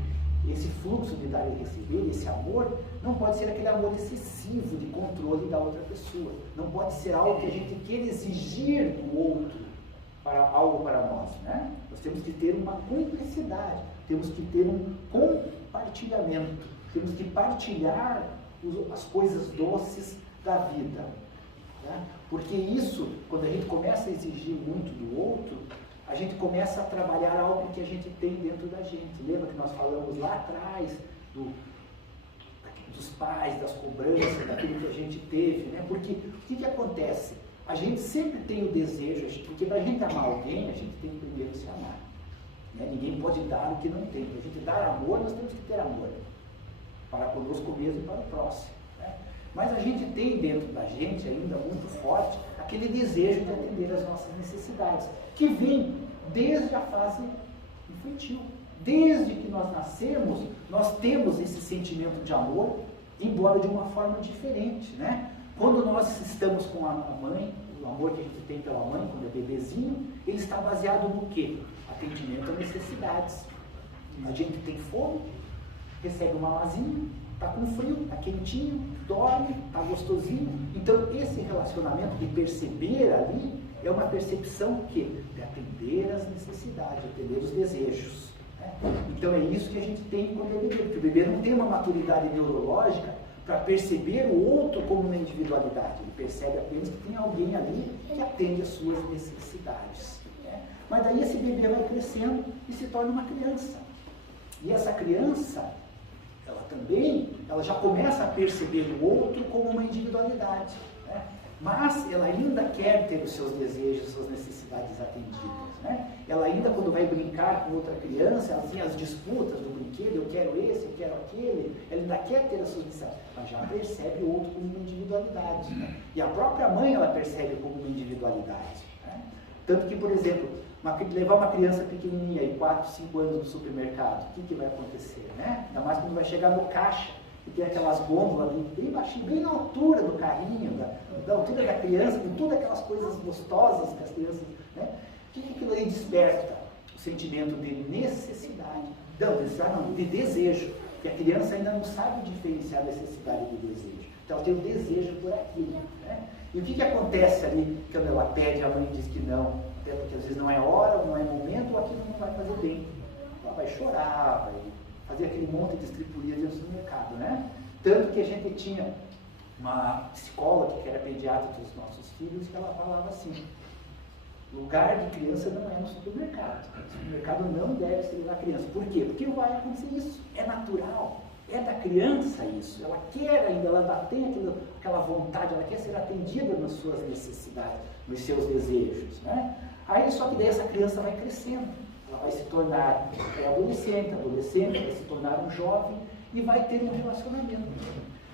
esse fluxo de dar e receber, esse amor, não pode ser aquele amor excessivo de controle da outra pessoa. Não pode ser algo que a gente queira exigir do outro para algo para nós. Né? Nós temos que ter uma cumplicidade, temos que ter um compartilhamento, temos que partilhar as coisas doces da vida. Porque isso, quando a gente começa a exigir muito do outro, a gente começa a trabalhar algo que a gente tem dentro da gente. Lembra que nós falamos lá atrás dos pais, das cobranças, daquilo que a gente teve, né? Porque o que acontece? A gente sempre tem o desejo, porque para a gente amar alguém, a gente tem que primeiro se amar. Né? Ninguém pode dar o que não tem. Para a gente dar amor, nós temos que ter amor. Para conosco mesmo e para o próximo. Mas a gente tem dentro da gente ainda muito forte aquele desejo de atender às nossas necessidades, que vem desde a fase infantil. Desde que nós nascemos, nós temos esse sentimento de amor, embora de uma forma diferente, né? Quando nós estamos com a mãe, o amor que a gente tem pela mãe, quando é bebezinho, ele está baseado no quê? Atendimento a necessidades. A gente tem fome, recebe uma mamazinha, está com frio, está quentinho, dorme, está gostosinho. Então, esse relacionamento de perceber ali é uma percepção que de atender às necessidades, atender os desejos. Né? Então, é isso que a gente tem quando é bebê, porque o bebê não tem uma maturidade neurológica para perceber o outro como uma individualidade. Ele percebe apenas que tem alguém ali que atende às suas necessidades. Né? Mas daí esse bebê vai crescendo e se torna uma criança. E essa criança, ela já começa a perceber o outro como uma individualidade. Né? mas ela ainda quer ter os seus desejos, suas necessidades atendidas, né? Ela ainda, quando vai brincar com outra criança, ela tem as disputas do brinquedo, eu quero esse, eu quero aquele, ela ainda quer ter as suas necessidades, mas já percebe o outro como uma individualidade, né? E a própria mãe, ela percebe como uma individualidade, né? Tanto que, por exemplo, levar uma criança pequenininha, aí 4, 5 anos no supermercado, o que vai acontecer, né? Ainda mais quando vai chegar no caixa, e tem aquelas gôndolas ali, bem baixinho, bem na altura do carrinho, da altura da criança, com todas aquelas coisas gostosas que as crianças, né? O que aquilo aí desperta? O sentimento de necessidade, não, de desejo, que a criança ainda não sabe diferenciar a necessidade do desejo. Então ela tem o desejo por aquilo, né? E o que acontece ali quando ela pede, a mãe diz que não, até porque às vezes não é hora, ou não é momento, ou aquilo não vai fazer bem. Ela vai chorar, vai fazer aquele monte de estripulia dentro do mercado, né? Tanto que a gente tinha uma psicóloga que era pediatra dos nossos filhos, que ela falava assim: lugar de criança não é no supermercado. O supermercado não deve ser levar criança. Por quê? Porque vai acontecer isso. É natural. É da criança isso. Ela quer ainda, ela ainda tem aquela vontade, ela quer ser atendida nas suas necessidades, nos seus desejos, né? Aí só que daí essa criança vai crescendo. Ela vai se tornar adolescente vai se tornar um jovem e vai ter um relacionamento.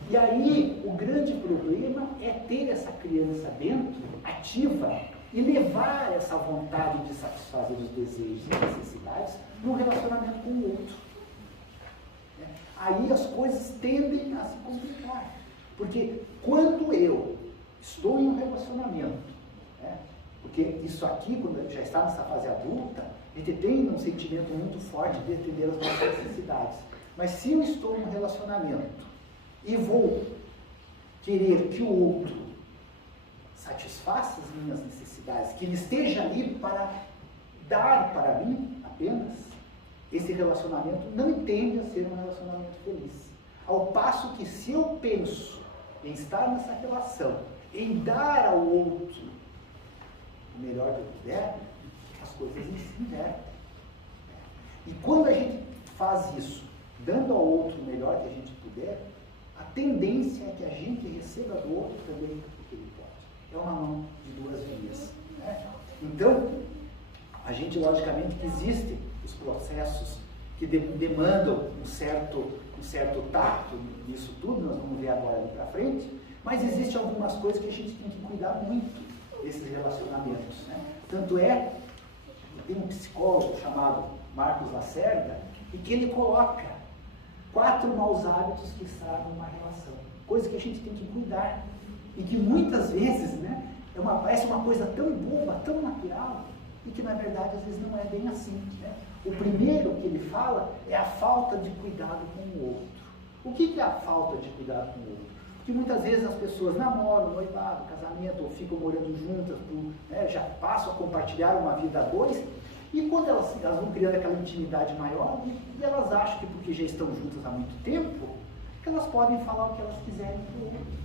E aí o grande problema é ter essa criança dentro, ativa, e levar essa vontade de satisfazer os desejos e necessidades num relacionamento com o outro. Aí as coisas tendem a se complicar. Porque quando eu estou em um relacionamento, né, porque isso aqui, quando já está nessa fase adulta, a gente tem um sentimento muito forte de atender as nossas necessidades. Mas se eu estou em um relacionamento e vou querer que o outro satisfaça as minhas necessidades, que ele esteja ali para dar para mim apenas, esse relacionamento não tende a ser um relacionamento feliz. Ao passo que se eu penso em estar nessa relação, em dar ao outro o melhor que eu puder, as coisas se invertem. E quando a gente faz isso, dando ao outro o melhor que a gente puder, a tendência é que a gente receba do outro também o que ele pode. É uma mão de duas vias, né? Então, a gente, logicamente, que existem os processos que demandam um certo tato nisso tudo, nós vamos ver agora ali para frente, mas existem algumas coisas que a gente tem que cuidar muito desses relacionamentos, né? Tanto é, tem um psicólogo chamado Marcos Lacerda, e que ele coloca 4 maus hábitos que estragam uma relação, coisa que a gente tem que cuidar, e que muitas vezes, né, parece uma coisa tão boba, tão natural, e que na verdade às vezes não é bem assim, né? O primeiro que ele fala é a falta de cuidado com o outro. O que é a falta de cuidado com o outro? Porque muitas vezes as pessoas namoram, noivado, casamento, ou ficam morando juntas, né, já passam a compartilhar uma vida a dois, e quando elas vão criando aquela intimidade maior, e elas acham que porque já estão juntas há muito tempo, que elas podem falar o que elas quiserem para o outro.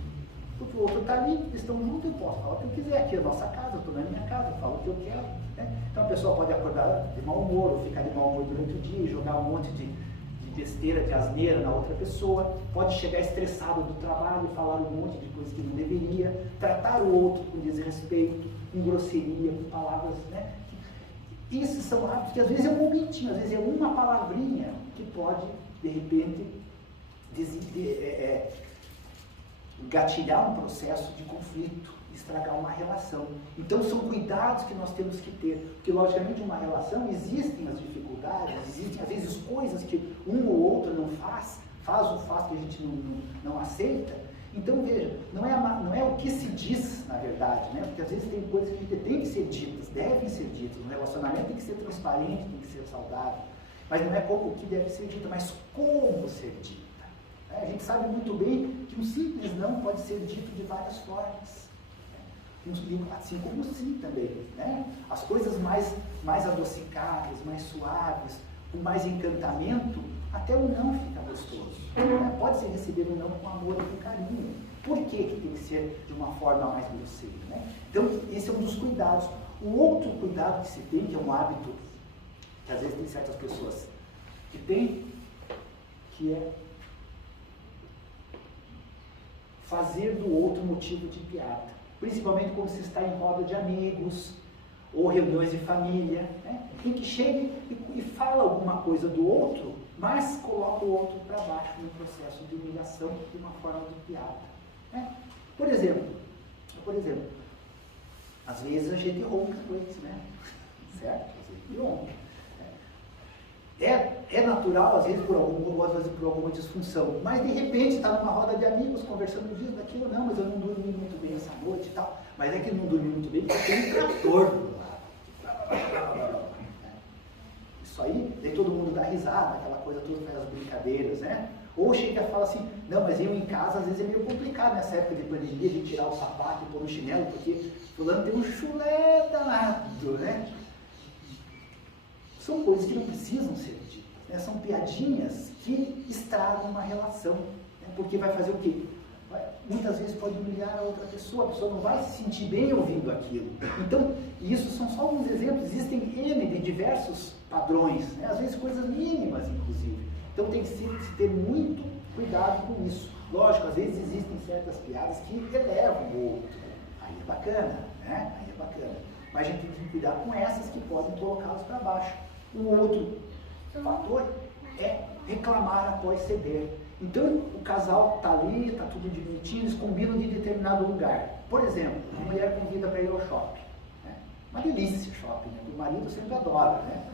Porque o outro está ali, eles estão juntos, eu posso falar o que eu quiser, aqui é a nossa casa, eu estou na minha casa, eu falo o que eu quero, né? Então a pessoa pode acordar de mau humor, ou ficar de mau humor durante o dia, e jogar um monte de besteira, de asneira na outra pessoa, pode chegar estressado do trabalho e falar um monte de coisas que não deveria, tratar o outro com desrespeito, com grosseria, com palavras, né? Esses são hábitos que às vezes é um momentinho, às vezes é uma palavrinha que pode, de repente, gatilhar um processo de conflito, estragar uma relação. Então são cuidados que nós temos que ter, porque logicamente uma relação existem as dificuldades, existem às vezes coisas que um ou outro não faz o fato que a gente não aceita. Então veja, não é o que se diz na verdade, né? Porque às vezes tem coisas que a gente tem que ser ditas, devem ser ditas, no relacionamento tem que ser transparente, tem que ser saudável, mas não é o que deve ser dito, mas como ser dito. A gente sabe muito bem que um simples não pode ser dito de várias formas, assim como o sim também, né? As coisas mais adocicadas, mais suaves, com mais encantamento, até o não fica gostoso, né? Pode ser receber um não com amor e com carinho. Por que tem que ser de uma forma mais grosseira, né? Então esse é um dos cuidados. O outro cuidado que se tem, que é um hábito que às vezes tem certas pessoas que tem, que é fazer do outro motivo de piada. principalmente quando se está em roda de amigos, ou reuniões de família, né? Em que chega e fala alguma coisa do outro, mas coloca o outro para baixo no processo de humilhação de uma forma de piada. Né? Por exemplo, às vezes a gente ronca à noite, né? Certo? Às vezes ronca. É natural, às vezes por alguma disfunção, mas de repente está numa roda de amigos conversando disso, daquilo, não, mas eu não dormi muito bem essa noite e tal. Mas é que não dormi muito bem porque tem um trator do lado. Isso aí todo mundo dá risada, aquela coisa toda, faz as brincadeiras, né? Ou chega e fala assim, não, mas eu em casa às vezes é meio complicado nessa época de pandemia de tirar o sapato e pôr no chinelo, porque fulano tem um chulé danado, né? São coisas que não precisam ser ditas, né? São piadinhas que estragam uma relação, né? Porque vai fazer o quê? Muitas vezes pode humilhar a outra pessoa, a pessoa não vai se sentir bem ouvindo aquilo. Então, isso são só alguns exemplos, existem N de diversos padrões, né? Às vezes coisas mínimas, inclusive. Então tem que se ter muito cuidado com isso. Lógico, às vezes existem certas piadas que elevam o outro. Aí é bacana, né? Aí é bacana. Mas a gente tem que cuidar com essas que podem colocá-los para baixo. O outro fator é reclamar após ceder. Então o casal está ali, está tudo bonitinho, eles combinam de determinado lugar. Por exemplo, a mulher convida para ir ao shopping. Né? Uma delícia shopping, né? O marido sempre adora, né?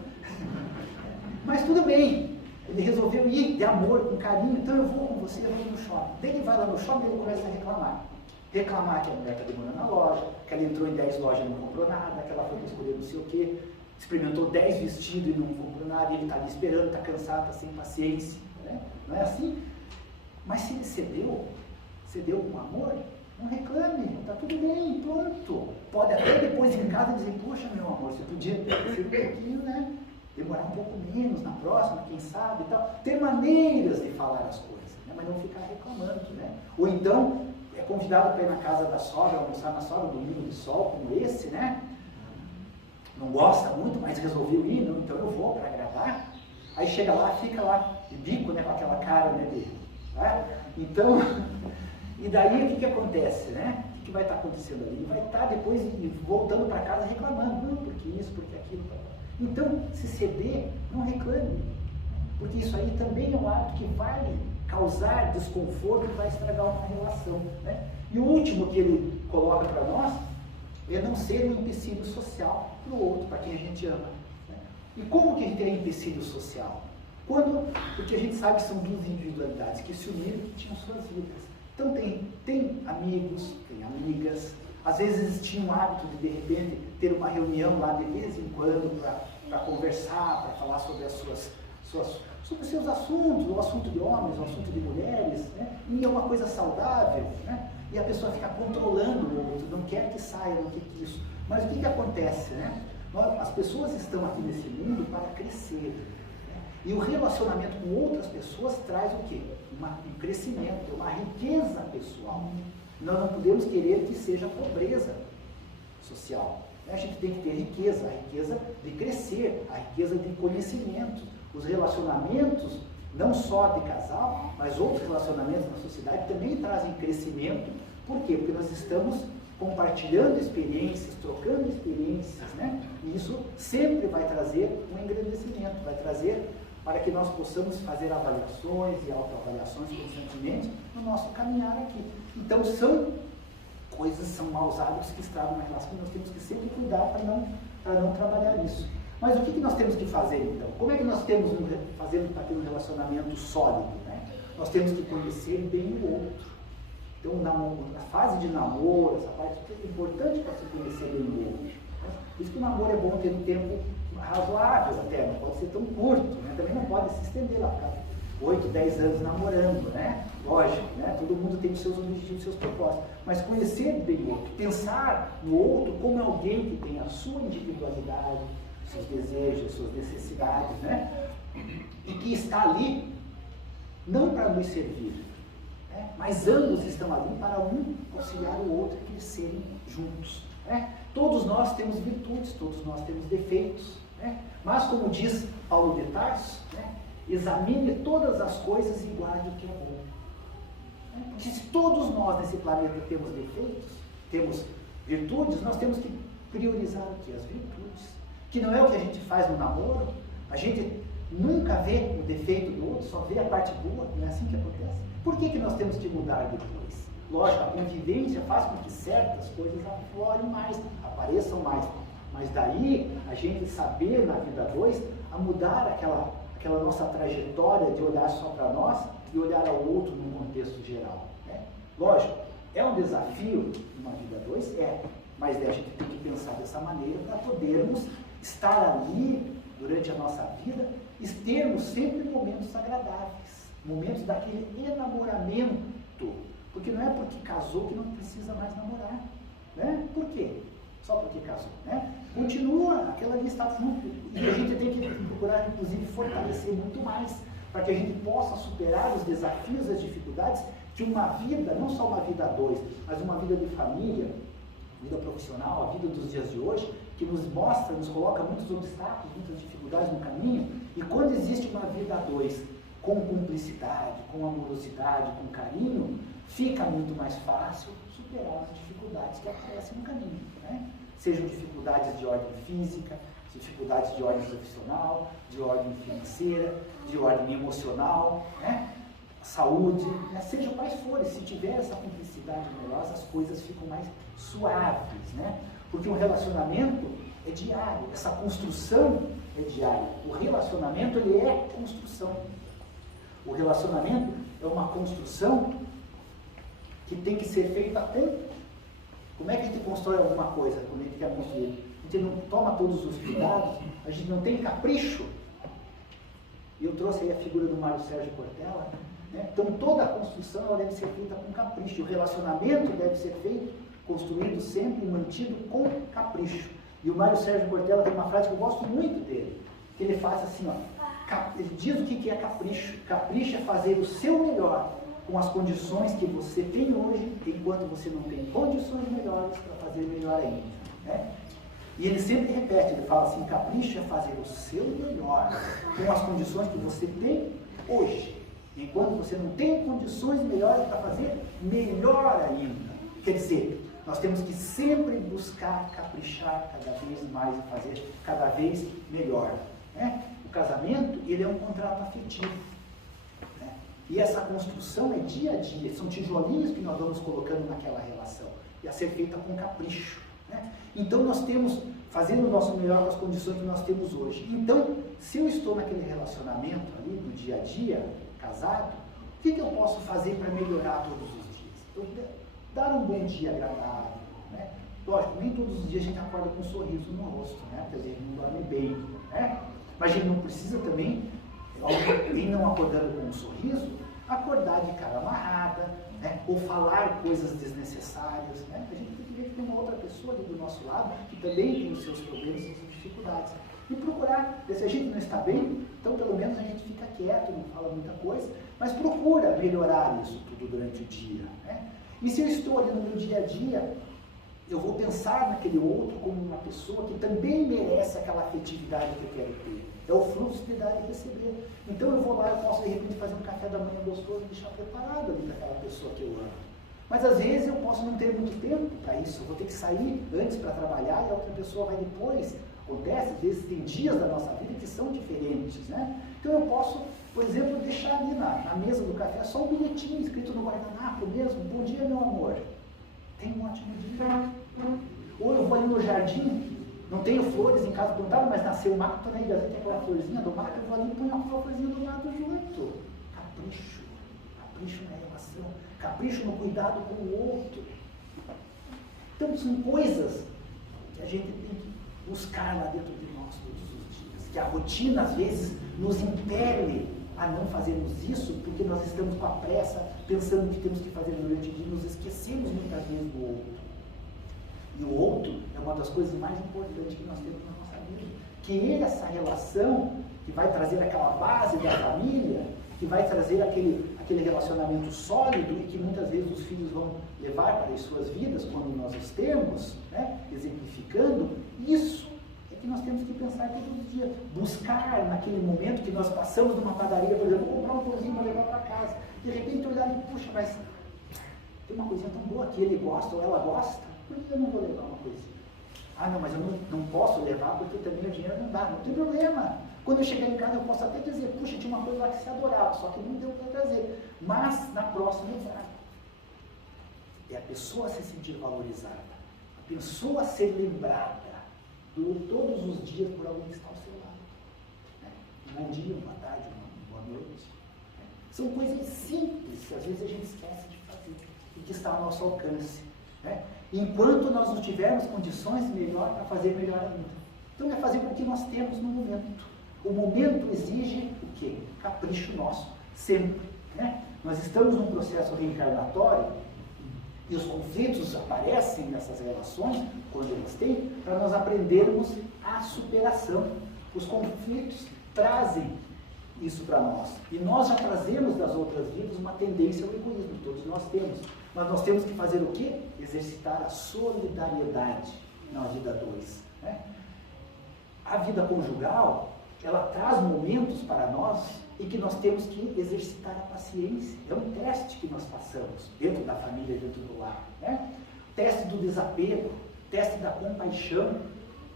Mas tudo bem, ele resolveu ir de amor, com carinho, então eu vou com você, eu vou no shopping. Daí ele vai lá no shopping e ele começa a reclamar. Reclamar que a mulher está demorando na loja, que ela entrou em 10 lojas e não comprou nada, que ela foi para escolher não sei o quê, experimentou 10 vestidos e não comprou nada, e ele está ali esperando, está cansado, está sem paciência. Né? Não é assim? Mas se ele cedeu com amor, não reclame, está tudo bem, pronto. Pode até depois em casa dizer, poxa meu amor, você podia ter um pouquinho, né? Demorar um pouco menos na próxima, quem sabe e tal. Ter maneiras de falar as coisas, né? Mas não ficar reclamando, né? Ou então, é convidado para ir na casa da sogra, almoçar na sogra, domingo de sol, como esse, né? Não gosta muito, mas resolveu ir, não, então eu vou para agradar. Aí chega lá, fica lá de bico, né? Com aquela cara, né? Então, e daí o que acontece, né? O que vai estar acontecendo ali? Ele vai estar depois voltando para casa reclamando, não, porque isso, porque aquilo. Então, se ceder, não reclame, porque isso aí também é um hábito que vai causar desconforto e vai estragar uma relação. Né? E o último que ele coloca para nós é não ser um empecilho social para o outro, para quem a gente ama. Né? E como que a gente é empecilho social? Porque a gente sabe que são duas individualidades que se uniram e tinham suas vidas. Então tem amigos, tem amigas, às vezes tinha um hábito de repente, ter uma reunião lá de vez em quando para conversar, para falar sobre sobre os seus assuntos, o assunto de homens, o assunto de mulheres, né? E é uma coisa saudável, né? E a pessoa fica controlando o outro, não quer que saia, não quer que isso. Mas o que acontece, né? As pessoas estão aqui nesse mundo para crescer. E o relacionamento com outras pessoas traz o quê? Um crescimento, uma riqueza pessoal. Nós não podemos querer que seja pobreza social. A gente tem que ter riqueza, a riqueza de crescer, a riqueza de conhecimento. Os relacionamentos, não só de casal, mas outros relacionamentos na sociedade também trazem crescimento. Por quê? Porque nós estamos compartilhando experiências, trocando experiências, né? E isso sempre vai trazer um engrandecimento, vai trazer para que nós possamos fazer avaliações e autoavaliações constantemente no nosso caminhar aqui. Então são maus hábitos que estragam uma relação, que nós temos que sempre cuidar para não trabalhar isso. Mas o que nós temos que fazer então? Como é que nós fazemos para ter um relacionamento sólido? Né? Nós temos que conhecer bem o outro. Então na fase de namoro, essa parte é importante para se conhecer bem o outro. Por isso que o namoro é bom ter um tempo razoável até, não pode ser tão curto, né? Também não pode se estender lá, ficar 8, 10 anos namorando, né? Lógico, né? Todo mundo tem os seus objetivos, os seus propósitos, mas conhecer bem o outro, pensar no outro como alguém que tem a sua individualidade, seus desejos, suas necessidades, né? E que está ali não para nos servir, né? Mas ambos estão ali para um auxiliar o outro e crescerem juntos, né? Todos nós temos virtudes, todos nós temos defeitos, né? Mas como diz Paulo de Tarso, né? Examine todas as coisas e guarde o que é bom. Porque se todos nós nesse planeta temos defeitos, temos virtudes, nós temos que priorizar o que? As virtudes. Que não é o que a gente faz no namoro, a gente nunca vê o defeito do outro, só vê a parte boa, não é assim que acontece? Por que nós temos que mudar depois? Lógico, a convivência faz com que certas coisas aflorem mais, apareçam mais. Mas daí, a gente saber na vida 2, a mudar aquela nossa trajetória de olhar só para nós e olhar ao outro num contexto geral. Né? Lógico, é um desafio numa vida 2? Mas a gente tem que pensar dessa maneira para podermos estar ali durante a nossa vida e termos sempre momentos agradáveis, momentos daquele enamoramento. Porque não é porque casou que não precisa mais namorar. Né? Por quê? Só porque casou. Né? Continua, aquela ali está junto. E a gente tem que procurar, inclusive, fortalecer muito mais, para que a gente possa superar os desafios, as dificuldades de uma vida, não só uma vida 2, mas uma vida de família, vida profissional, a vida dos dias de hoje, que nos mostra, nos coloca muitos obstáculos, muitas dificuldades no caminho. E quando existe uma vida 2 com cumplicidade, com amorosidade, com carinho, fica muito mais fácil superar as dificuldades que aparecem no caminho. Né? Sejam dificuldades de ordem física, dificuldades de ordem profissional, de ordem financeira, de ordem emocional, né? Saúde, né? Sejam quais forem, se tiver essa cumplicidade amorosa, as coisas ficam mais suaves, né? Porque um relacionamento é diário, essa construção é diária. O relacionamento, ele é construção. O relacionamento é uma construção que tem que ser feita com... Como é que a gente constrói alguma coisa quando a gente quer construir? A gente não toma todos os cuidados, a gente não tem capricho. E eu trouxe aí a figura do Mário Sérgio Cortella. Né? Então toda a construção ela deve ser feita com capricho. O relacionamento deve ser feito, construído sempre e mantido com capricho. E o Mário Sérgio Cortella tem uma frase que eu gosto muito dele, que ele faz assim, ó, ele diz o que é capricho. Capricho é fazer o seu melhor com as condições que você tem hoje, enquanto você não tem condições melhores para fazer melhor ainda. Né? E ele sempre repete, ele fala assim, capricho é fazer o seu melhor com as condições que você tem hoje, enquanto você não tem condições melhores para fazer melhor ainda. Quer dizer, nós temos que sempre buscar caprichar cada vez mais e fazer cada vez melhor. Né? O casamento, ele é um contrato afetivo. Né? E essa construção é dia a dia, são tijolinhos que nós vamos colocando naquela relação, e a ser feita com capricho. Né? Então nós temos, fazendo o nosso melhor com as condições que nós temos hoje. Então, se eu estou naquele relacionamento ali, no dia a dia, casado, o que eu posso fazer para melhorar todos os dias? Então, dar um bom dia agradável. Né? Lógico, nem todos os dias a gente acorda com um sorriso no rosto, né? Porque a gente não dorme bem. Né? Mas a gente não precisa também, alguém não acordando com um sorriso, acordar de cara amarrada, né? Ou falar coisas desnecessárias. Né? A gente tem que ver que tem uma outra pessoa ali do nosso lado que também tem os seus problemas e as suas dificuldades. E procurar, se a gente não está bem, então pelo menos a gente fica quieto, não fala muita coisa, mas procura melhorar isso tudo durante o dia. Né? E se eu estou ali no meu dia a dia, eu vou pensar naquele outro como uma pessoa que também merece aquela afetividade que eu quero ter. É o fluxo de dar e receber. Então eu vou lá, eu posso de repente fazer um café da manhã gostoso e deixar preparado ali para aquela pessoa que eu amo. Mas às vezes eu posso não ter muito tempo para isso, eu vou ter que sair antes para trabalhar e a outra pessoa vai depois. Acontece, às vezes tem dias da nossa vida que são diferentes, né? Então eu posso, por exemplo, deixar ali na mesa do café só um bilhetinho escrito no guardanapo mesmo, bom dia meu amor, tenha um ótimo dia. Ou eu vou ali no jardim, não tenho flores em casa plantadas, mas nasceu mato, né? E tem aquela florzinha do mato, eu vou ali e ponho a florzinha do lado junto. Capricho, capricho na relação, capricho no cuidado com o outro. Então são coisas que a gente tem que buscar lá dentro de nós todos os dias, que a rotina às vezes nos impele a não fazermos isso, porque nós estamos com a pressa, pensando que temos que fazer durante o dia e nos esquecemos muitas vezes do outro. E o outro é uma das coisas mais importantes que nós temos na nossa vida, que é essa relação que vai trazer aquela base da família, que vai trazer aquele relacionamento sólido e que muitas vezes os filhos vão levar para as suas vidas quando nós os temos, né, exemplificando. Isso é que nós temos que pensar todos os dias, buscar naquele momento que nós passamos numa padaria, por exemplo, vou comprar um pãozinho para levar para casa, de repente olhar e, puxa, mas tem uma coisinha tão boa que ele gosta ou ela gosta, Por que eu não vou levar uma coisinha? Ah, não, mas eu não posso levar porque também o dinheiro não dá. Não tem problema. Quando eu chegar em casa eu posso até dizer, puxa, tinha uma coisa lá que se adorava, só que não deu para trazer. Mas na próxima eu trago. É a pessoa se sentir valorizada. A pessoa ser lembrada todos os dias por alguém que está ao seu lado. Né? Um bom dia, uma tarde, uma boa noite. Né? São coisas simples que às vezes a gente esquece de fazer e que está ao nosso alcance. Né? Enquanto nós não tivermos condições melhor para fazer melhor ainda. Então é fazer o que nós temos no momento. O momento exige o quê? Capricho nosso, sempre. Né? Nós estamos num processo reencarnatório e os conflitos aparecem nessas relações, quando eles têm, para nós aprendermos a superação. Os conflitos trazem isso para nós. E nós já trazemos das outras vidas uma tendência ao egoísmo, todos nós temos. Mas nós temos que fazer o quê? Exercitar a solidariedade na vida 2. Né? A vida conjugal, ela traz momentos para nós e que nós temos que exercitar a paciência. É um teste que nós passamos dentro da família, dentro do lar. Né? Teste do desapego, teste da compaixão.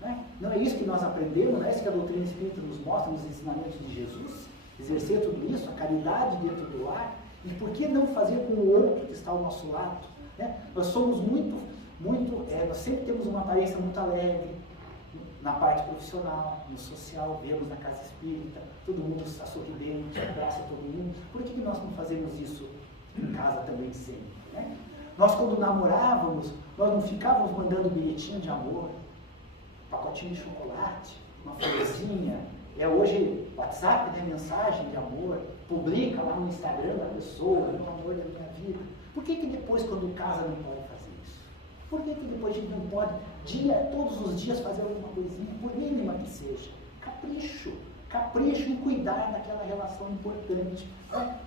Né? Não é isso que nós aprendemos, não é isso que a doutrina espírita nos mostra nos ensinamentos de Jesus? Exercer tudo isso, a caridade dentro do lar. E por que não fazer com o outro que está ao nosso lado? Né? Nós somos nós sempre temos uma aparência muito alegre, na parte profissional, no social, vemos na casa espírita, todo mundo está sorridente, abraça todo mundo. Por que nós não fazemos isso em casa também sempre? Né? Nós, quando namorávamos, nós não ficávamos mandando bilhetinho de amor, pacotinho de chocolate, uma florzinha. Hoje, WhatsApp, né, mensagem de amor, publica lá no Instagram da pessoa, o amor da minha vida. Por que depois, quando casa, não pode fazer isso? Por que depois a gente não pode, todos os dias, fazer alguma coisinha, por mínima que seja? Capricho em cuidar daquela relação importante. Né?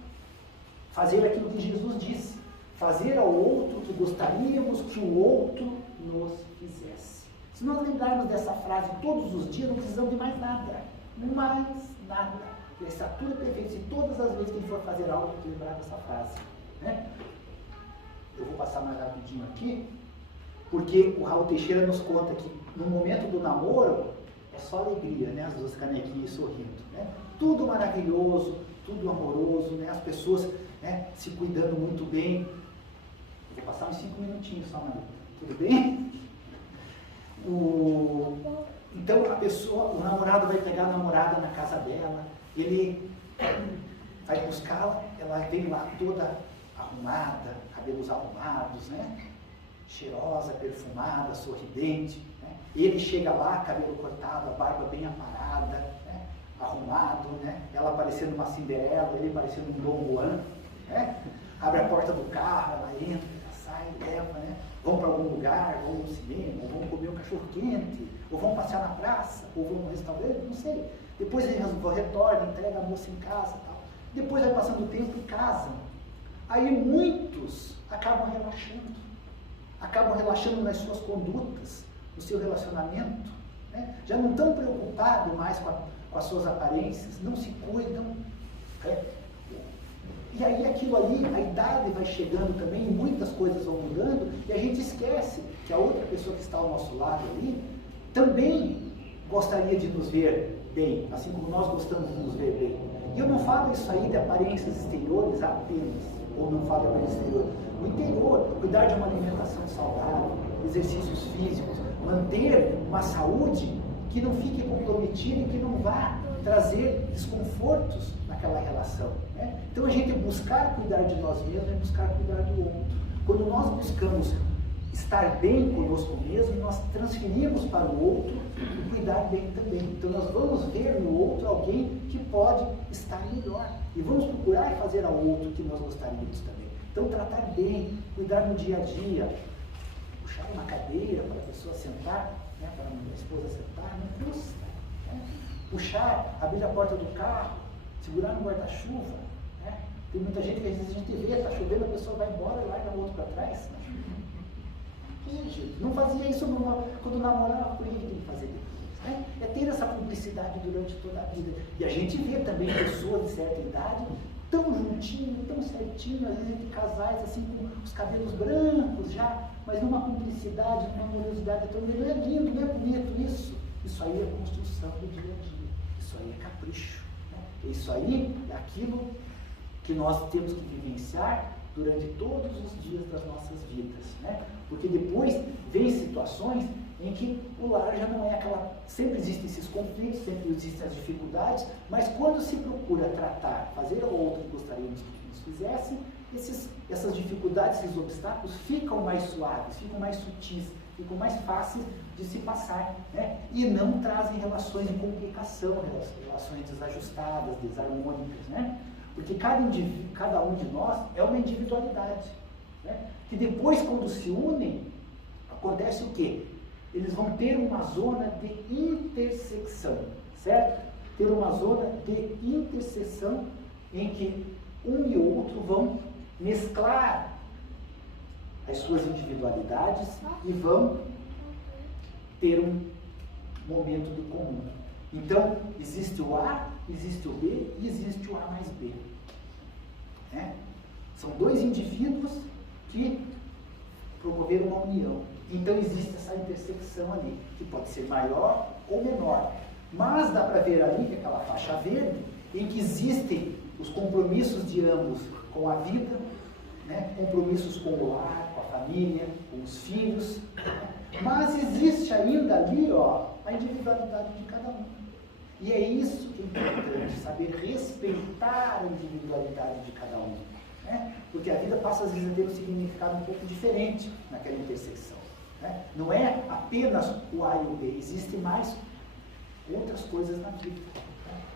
Fazer aquilo que Jesus disse, fazer ao outro o que gostaríamos que o outro nos fizesse. Se nós lembrarmos dessa frase todos os dias, não precisamos de mais nada. Mais nada. Está tudo perfeito. Se todas as vezes que for fazer algo, tem que lembrar dessa frase. Né? Eu vou passar mais rapidinho aqui, porque o Raul Teixeira nos conta que no momento do namoro é só alegria, né? As duas canequinhas sorrindo. Né? Tudo maravilhoso, tudo amoroso, né? As pessoas, né, se cuidando muito bem. Vou passar uns 5 minutinhos só, Maria. Tudo bem? Então o namorado vai pegar a namorada na casa dela, ele vai buscá-la, ela vem lá toda arrumada, cabelos arrumados, né? Cheirosa, perfumada, sorridente. Né? Ele chega lá, cabelo cortado, a barba bem aparada, né? Arrumado, né? Ela parecendo uma Cinderela, ele parecendo um Dom Juan. Né? Abre a porta do carro, ela entra, sai, leva, né? Vão para algum lugar, vão no cinema, ou vão comer um cachorro quente, ou vão passear na praça, ou vão no restaurante, não sei. Depois ele retorna, entrega a moça em casa e tal. Depois vai passando o tempo e casam. Aí muitos acabam relaxando nas suas condutas, no seu relacionamento. Né? Já não estão preocupados mais com as suas aparências, não se cuidam. Né? E aí aquilo ali, a idade vai chegando também, e muitas coisas vão mudando, e a gente esquece que a outra pessoa que está ao nosso lado ali, também gostaria de nos ver bem, assim como nós gostamos de nos ver bem. E eu não falo isso aí de aparências exteriores apenas, ou não falo de aparências exteriores. O interior, cuidar de uma alimentação saudável, exercícios físicos, manter uma saúde que não fique comprometida e que não vá trazer desconfortos naquela relação. Né? Então a gente buscar cuidar de nós mesmos é buscar cuidar do outro. Quando nós buscamos estar bem conosco mesmo, nós transferimos para o outro e cuidar bem também. Então nós vamos ver no outro alguém que pode estar melhor. E vamos procurar fazer ao outro o que nós gostaríamos também. Então tratar bem, cuidar no dia a dia, puxar uma cadeira para a pessoa sentar, né, para a esposa sentar, não custa. Né? Puxar, abrir a porta do carro, segurar no guarda-chuva. Né? Tem muita gente que às vezes a gente vê, está chovendo, a pessoa vai embora e larga o outro para trás. Né? Não fazia isso quando namorava, por que tem que fazer depois? Né? É ter essa publicidade durante toda a vida. E a gente vê também pessoas de certa idade tão juntinho, tão certinho, às vezes de casais assim com os cabelos brancos já, mas numa cumplicidade, numa amorosidade tão grande. Não é lindo, não é bonito isso? Isso aí é construção do dia a dia. Isso aí é capricho. Né? Isso aí é aquilo que nós temos que vivenciar durante todos os dias das nossas vidas. Né? Porque depois vem situações em que o lar já não é aquela... Sempre existem esses conflitos, sempre existem as dificuldades, mas quando se procura tratar, fazer o outro que gostaríamos que nos fizesse, essas dificuldades, esses obstáculos ficam mais suaves, ficam mais sutis, ficam mais fáceis de se passar, né? E não trazem relações de complicação, relações desajustadas, desarmônicas, né? Porque cada um de nós é uma individualidade, né? Que depois, quando se unem, acontece o quê? Eles vão ter uma zona de intersecção, certo? Ter uma zona de interseção em que um e outro vão mesclar as suas individualidades e vão ter um momento de comum. Então, existe o A, existe o B e existe o A mais B. Né? São dois indivíduos que promoveram uma união. Então, existe essa intersecção ali, que pode ser maior ou menor. Mas dá para ver ali, que é aquela faixa verde, em que existem os compromissos de ambos com a vida, né? Compromissos com o lar, com a família, com os filhos. Mas existe ainda ali, ó, a individualidade de cada um. E é isso que é importante, saber respeitar a individualidade de cada um. Né? Porque a vida passa às vezes a ter um significado um pouco diferente naquela intersecção. Né? Não é apenas o A e o B, existem mais outras coisas na vida.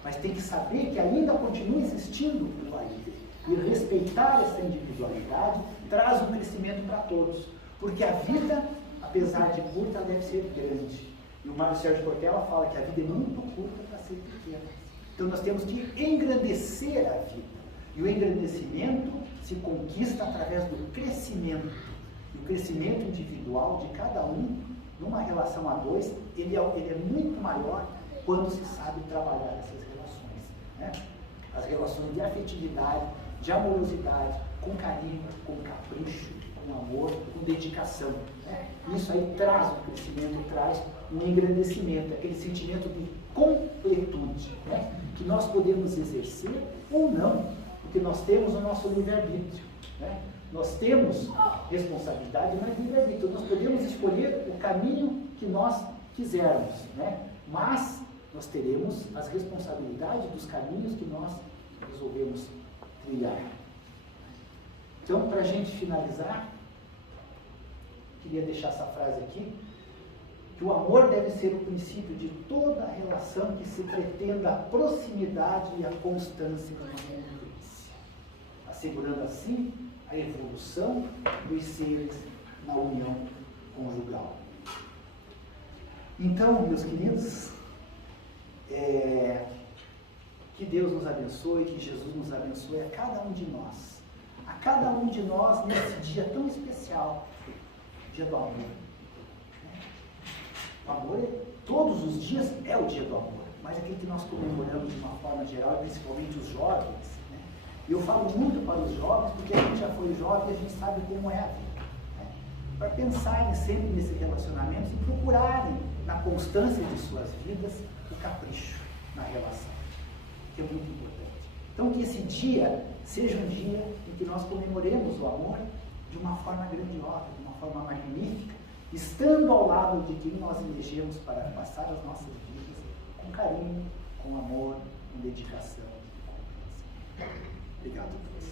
Mas tem que saber que ainda continua existindo o A e o B. E respeitar essa individualidade traz um crescimento para todos. Porque a vida, apesar de curta, deve ser grande. E o Mário Sérgio Cortella fala que a vida é muito curta para ser pequena. Então nós temos que engrandecer a vida. E o engrandecimento se conquista através do crescimento. E o crescimento individual de cada um, numa relação a dois, ele é muito maior quando se sabe trabalhar essas relações. Né? As relações de afetividade, de amorosidade, com carinho, com capricho, com amor, com dedicação. Né? Isso aí traz um crescimento, traz um engrandecimento, aquele sentimento de completude, né? Que nós podemos exercer ou não, porque nós temos o nosso livre-arbítrio. Né? Nós temos responsabilidade, mas livre-arbítrio. Nós podemos escolher o caminho que nós quisermos, né? Mas nós teremos as responsabilidades dos caminhos que nós resolvemos trilhar. Então, para a gente finalizar, queria deixar essa frase aqui, que o amor deve ser o princípio de toda relação que se pretenda a proximidade e a constância da convivência, assegurando assim a evolução dos seres na união conjugal. Então, meus queridos, que Deus nos abençoe, que Jesus nos abençoe a cada um de nós. A cada um de nós nesse dia tão especial, dia do amor. O amor, todos os dias é o dia do amor, mas aquele que nós comemoramos de uma forma geral, principalmente os jovens. Né? E eu falo muito para os jovens, porque a gente já foi jovem e a gente sabe como é a vida. Né? Para pensarem sempre nesses relacionamentos e procurarem, na constância de suas vidas, o capricho na relação, que é muito importante. Então, que esse dia seja um dia em que nós comemoremos o amor de uma forma grandiosa, de uma forma magnífica, estando ao lado de quem nós elegemos para passar as nossas vidas com carinho, com amor, com dedicação e com confiança. Obrigado a todos.